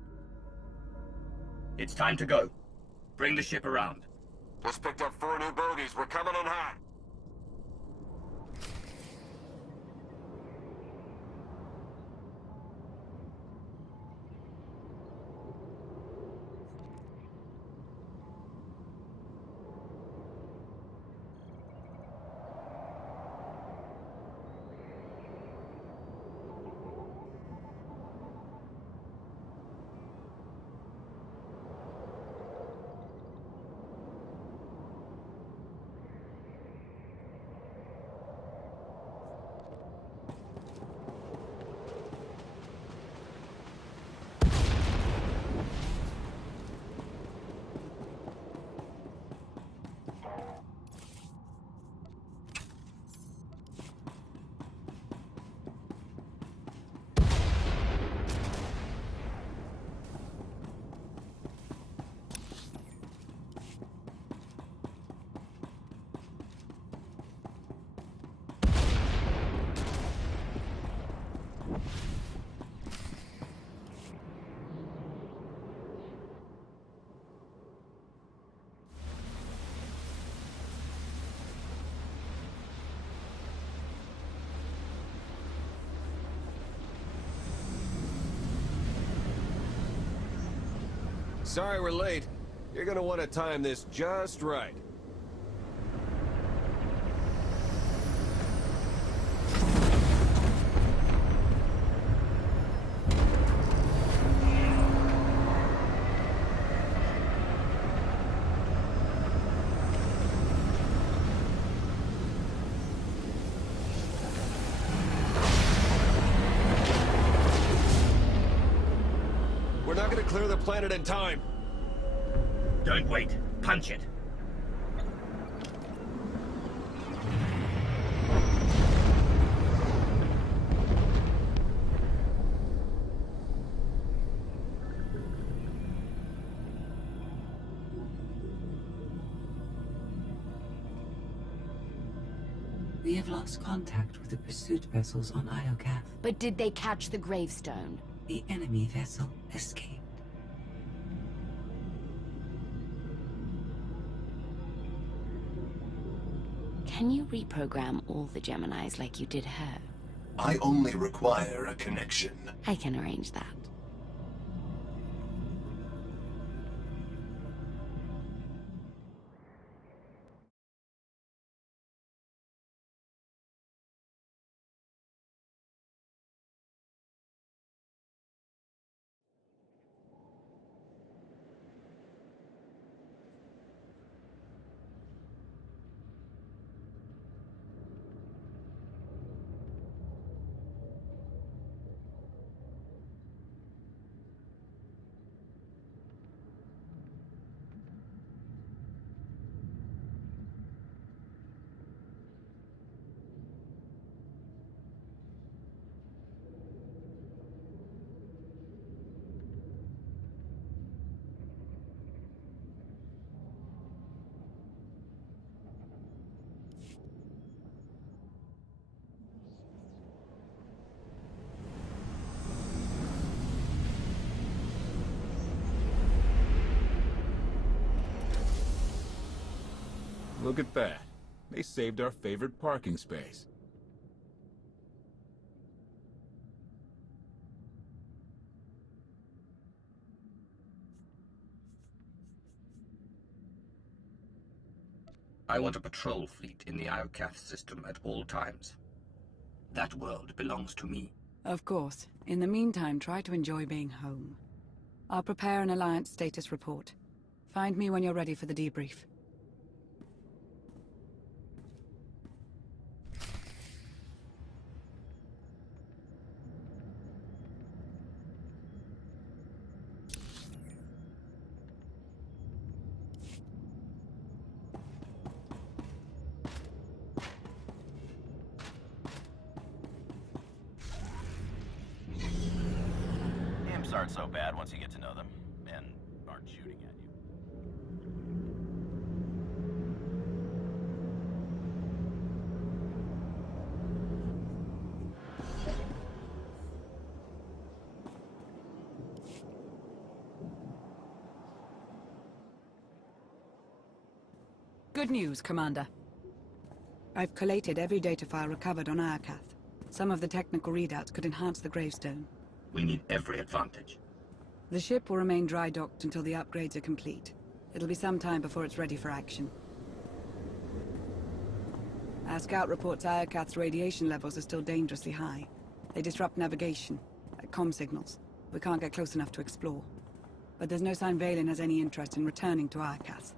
It's time to go. Bring the ship around. Just picked up 4 new bogies. We're coming in hot. Sorry we're late. You're gonna want to time this just right. We're not gonna clear the planet in time. Don't wait. Punch it. We have lost contact with the pursuit vessels on Iokath. But did they catch the gravestone? The enemy vessel escaped. Can you reprogram all the Geminis like you did her? I only require a connection. I can arrange that. Look at that. They saved our favorite parking space. I want a patrol fleet in the Iokath system at all times. That world belongs to me. Of course. In the meantime, try to enjoy being home. I'll prepare an Alliance status report. Find me when you're ready for the debrief. Imps aren't so bad once you get to know them, and aren't shooting at you. Good news, Commander. I've collated every data file recovered on Iokath. Some of the technical readouts could enhance the gravestone. We need every advantage. The ship will remain dry-docked until the upgrades are complete. It'll be some time before it's ready for action. Our scout reports Iokath's radiation levels are still dangerously high. They disrupt navigation, comm signals. We can't get close enough to explore. But there's no sign Vaylin has any interest in returning to Iokath.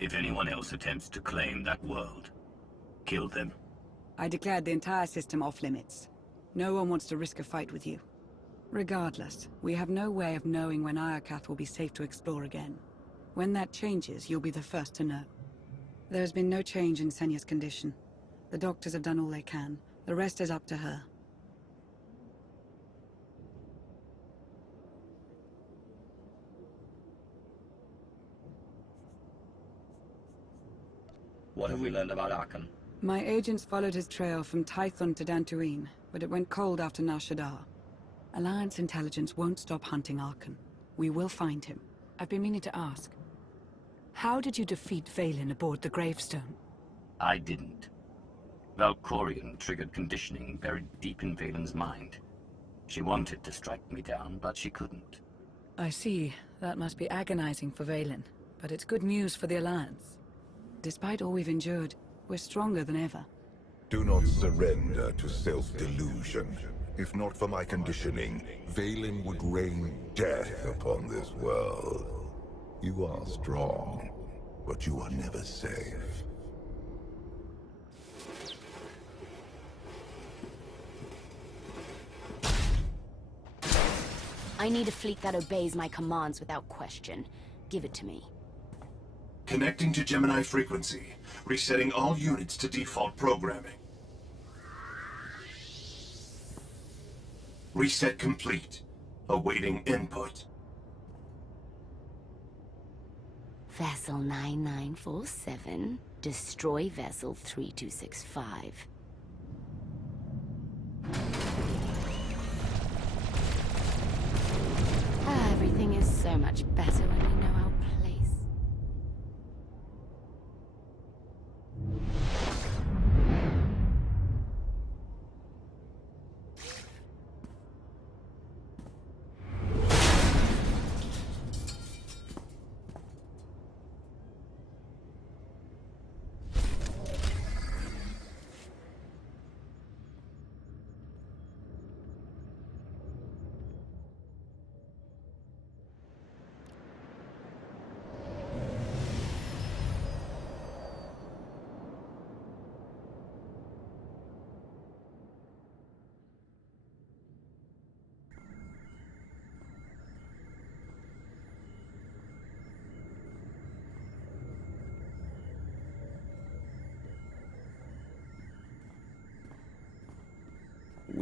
If anyone else attempts to claim that world, kill them. I declared the entire system off-limits. No one wants to risk a fight with you. Regardless, we have no way of knowing when Iokath will be safe to explore again. When that changes, you'll be the first to know. There's been no change in Senya's condition. The doctors have done all they can. The rest is up to her. What have we learned about Arkan? My agents followed his trail from Tython to Dantooine, but it went cold after Nar Shaddaa. Alliance intelligence won't stop hunting Arkan. We will find him. I've been meaning to ask. How did you defeat Vaylin aboard the gravestone? I didn't. Valkorion triggered conditioning buried deep in Vaylin's mind. She wanted to strike me down, but she couldn't. I see. That must be agonizing for Vaylin, but it's good news for the Alliance. Despite all we've endured, we're stronger than ever. Do not surrender to self-delusion. If not for my conditioning, Vaylin would rain death upon this world. You are strong, but you are never safe. I need a fleet that obeys my commands without question. Give it to me. Connecting to Gemini frequency. Resetting all units to default programming. Reset complete. Awaiting input. Vessel 9947, destroy Vessel 3265. Everything is so much better when we know our place.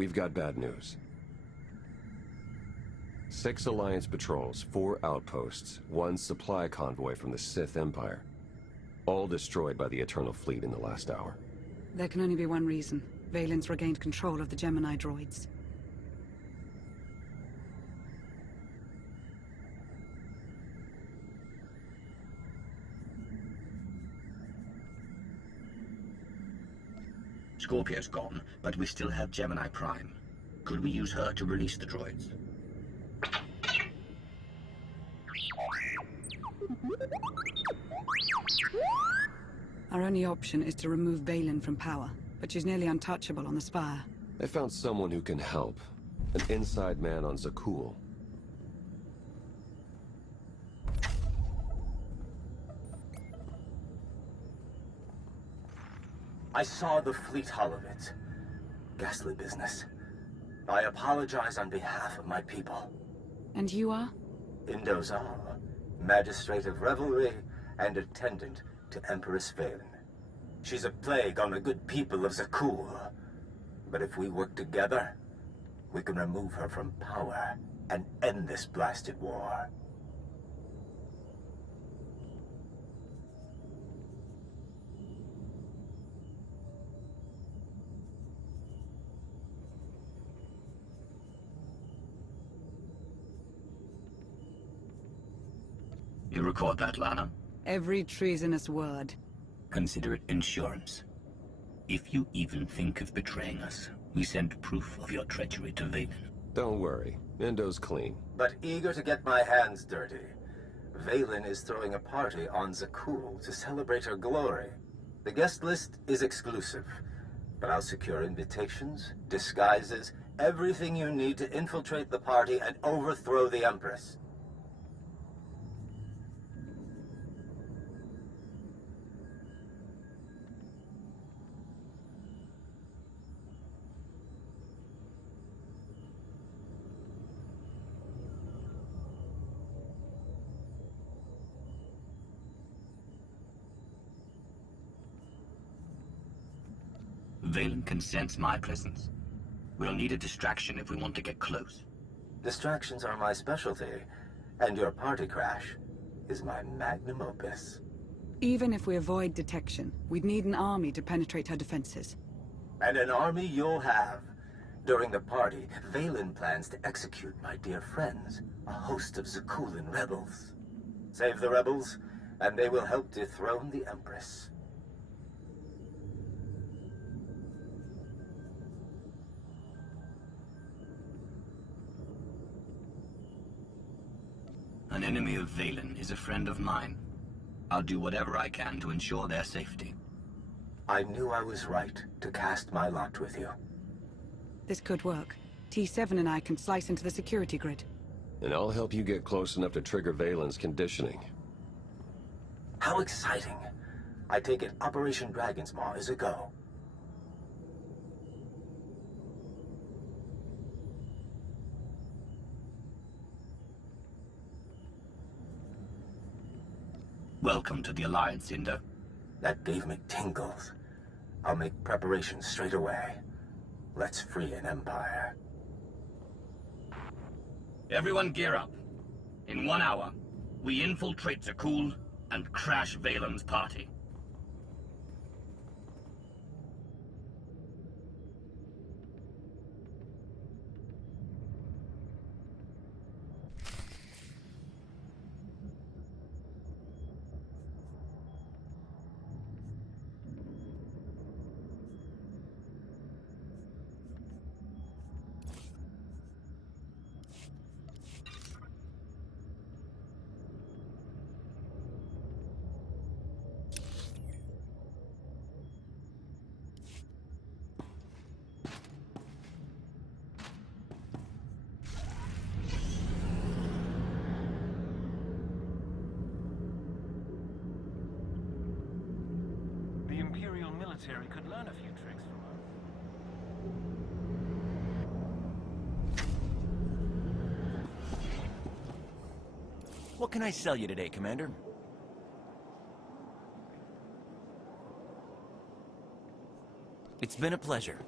we've got bad news. 6 Alliance patrols, 4 outposts, 1 supply convoy from the Sith Empire. All destroyed by the Eternal Fleet in the last hour. There can only be one reason. Valen's regained control of the Gemini droids. Scorpio's gone, but we still have Gemini Prime. Could we use her to release the droids? Our only option is to remove Valen from power, but she's nearly untouchable on the Spire. I found someone who can help. An inside man on Zakul. I saw the fleet hull of it. Ghastly business. I apologize on behalf of my people. And you are? Indozal, Magistrate of Revelry and attendant to Empress Valen. She's a plague on the good people of Zakul. But if we work together, we can remove her from power and end this blasted war. You record that, Lana? Every treasonous word. Consider it insurance. If you even think of betraying us, we send proof of your treachery to Valen. Don't worry, Indo's clean. But eager to get my hands dirty. Valen is throwing a party on Zakul to celebrate her glory. The guest list is exclusive, but I'll secure invitations, disguises, everything you need to infiltrate the party and overthrow the Empress. Valen can sense my presence. We'll need a distraction if we want to get close. Distractions are my specialty, and your party crash is my magnum opus. Even if we avoid detection, we'd need an army to penetrate her defenses. And an army you'll have. During the party, Valen plans to execute my dear friends, a host of Zakulan rebels. Save the rebels, and they will help dethrone the Empress. An enemy of Valen is a friend of mine. I'll do whatever I can to ensure their safety. I knew I was right to cast my lot with you. This could work. T7 and I can slice into the security grid. And I'll help you get close enough to trigger Valen's conditioning. How exciting! I take it Operation Dragon's Maw is a go. Welcome to the Alliance, Indo. That gave me tingles. I'll make preparations straight away. Let's free an empire. Everyone gear up. In 1 hour, we infiltrate Zakul and crash Valen's party. The Imperial military could learn a few tricks from us. What can I sell you today, Commander? It's been a pleasure.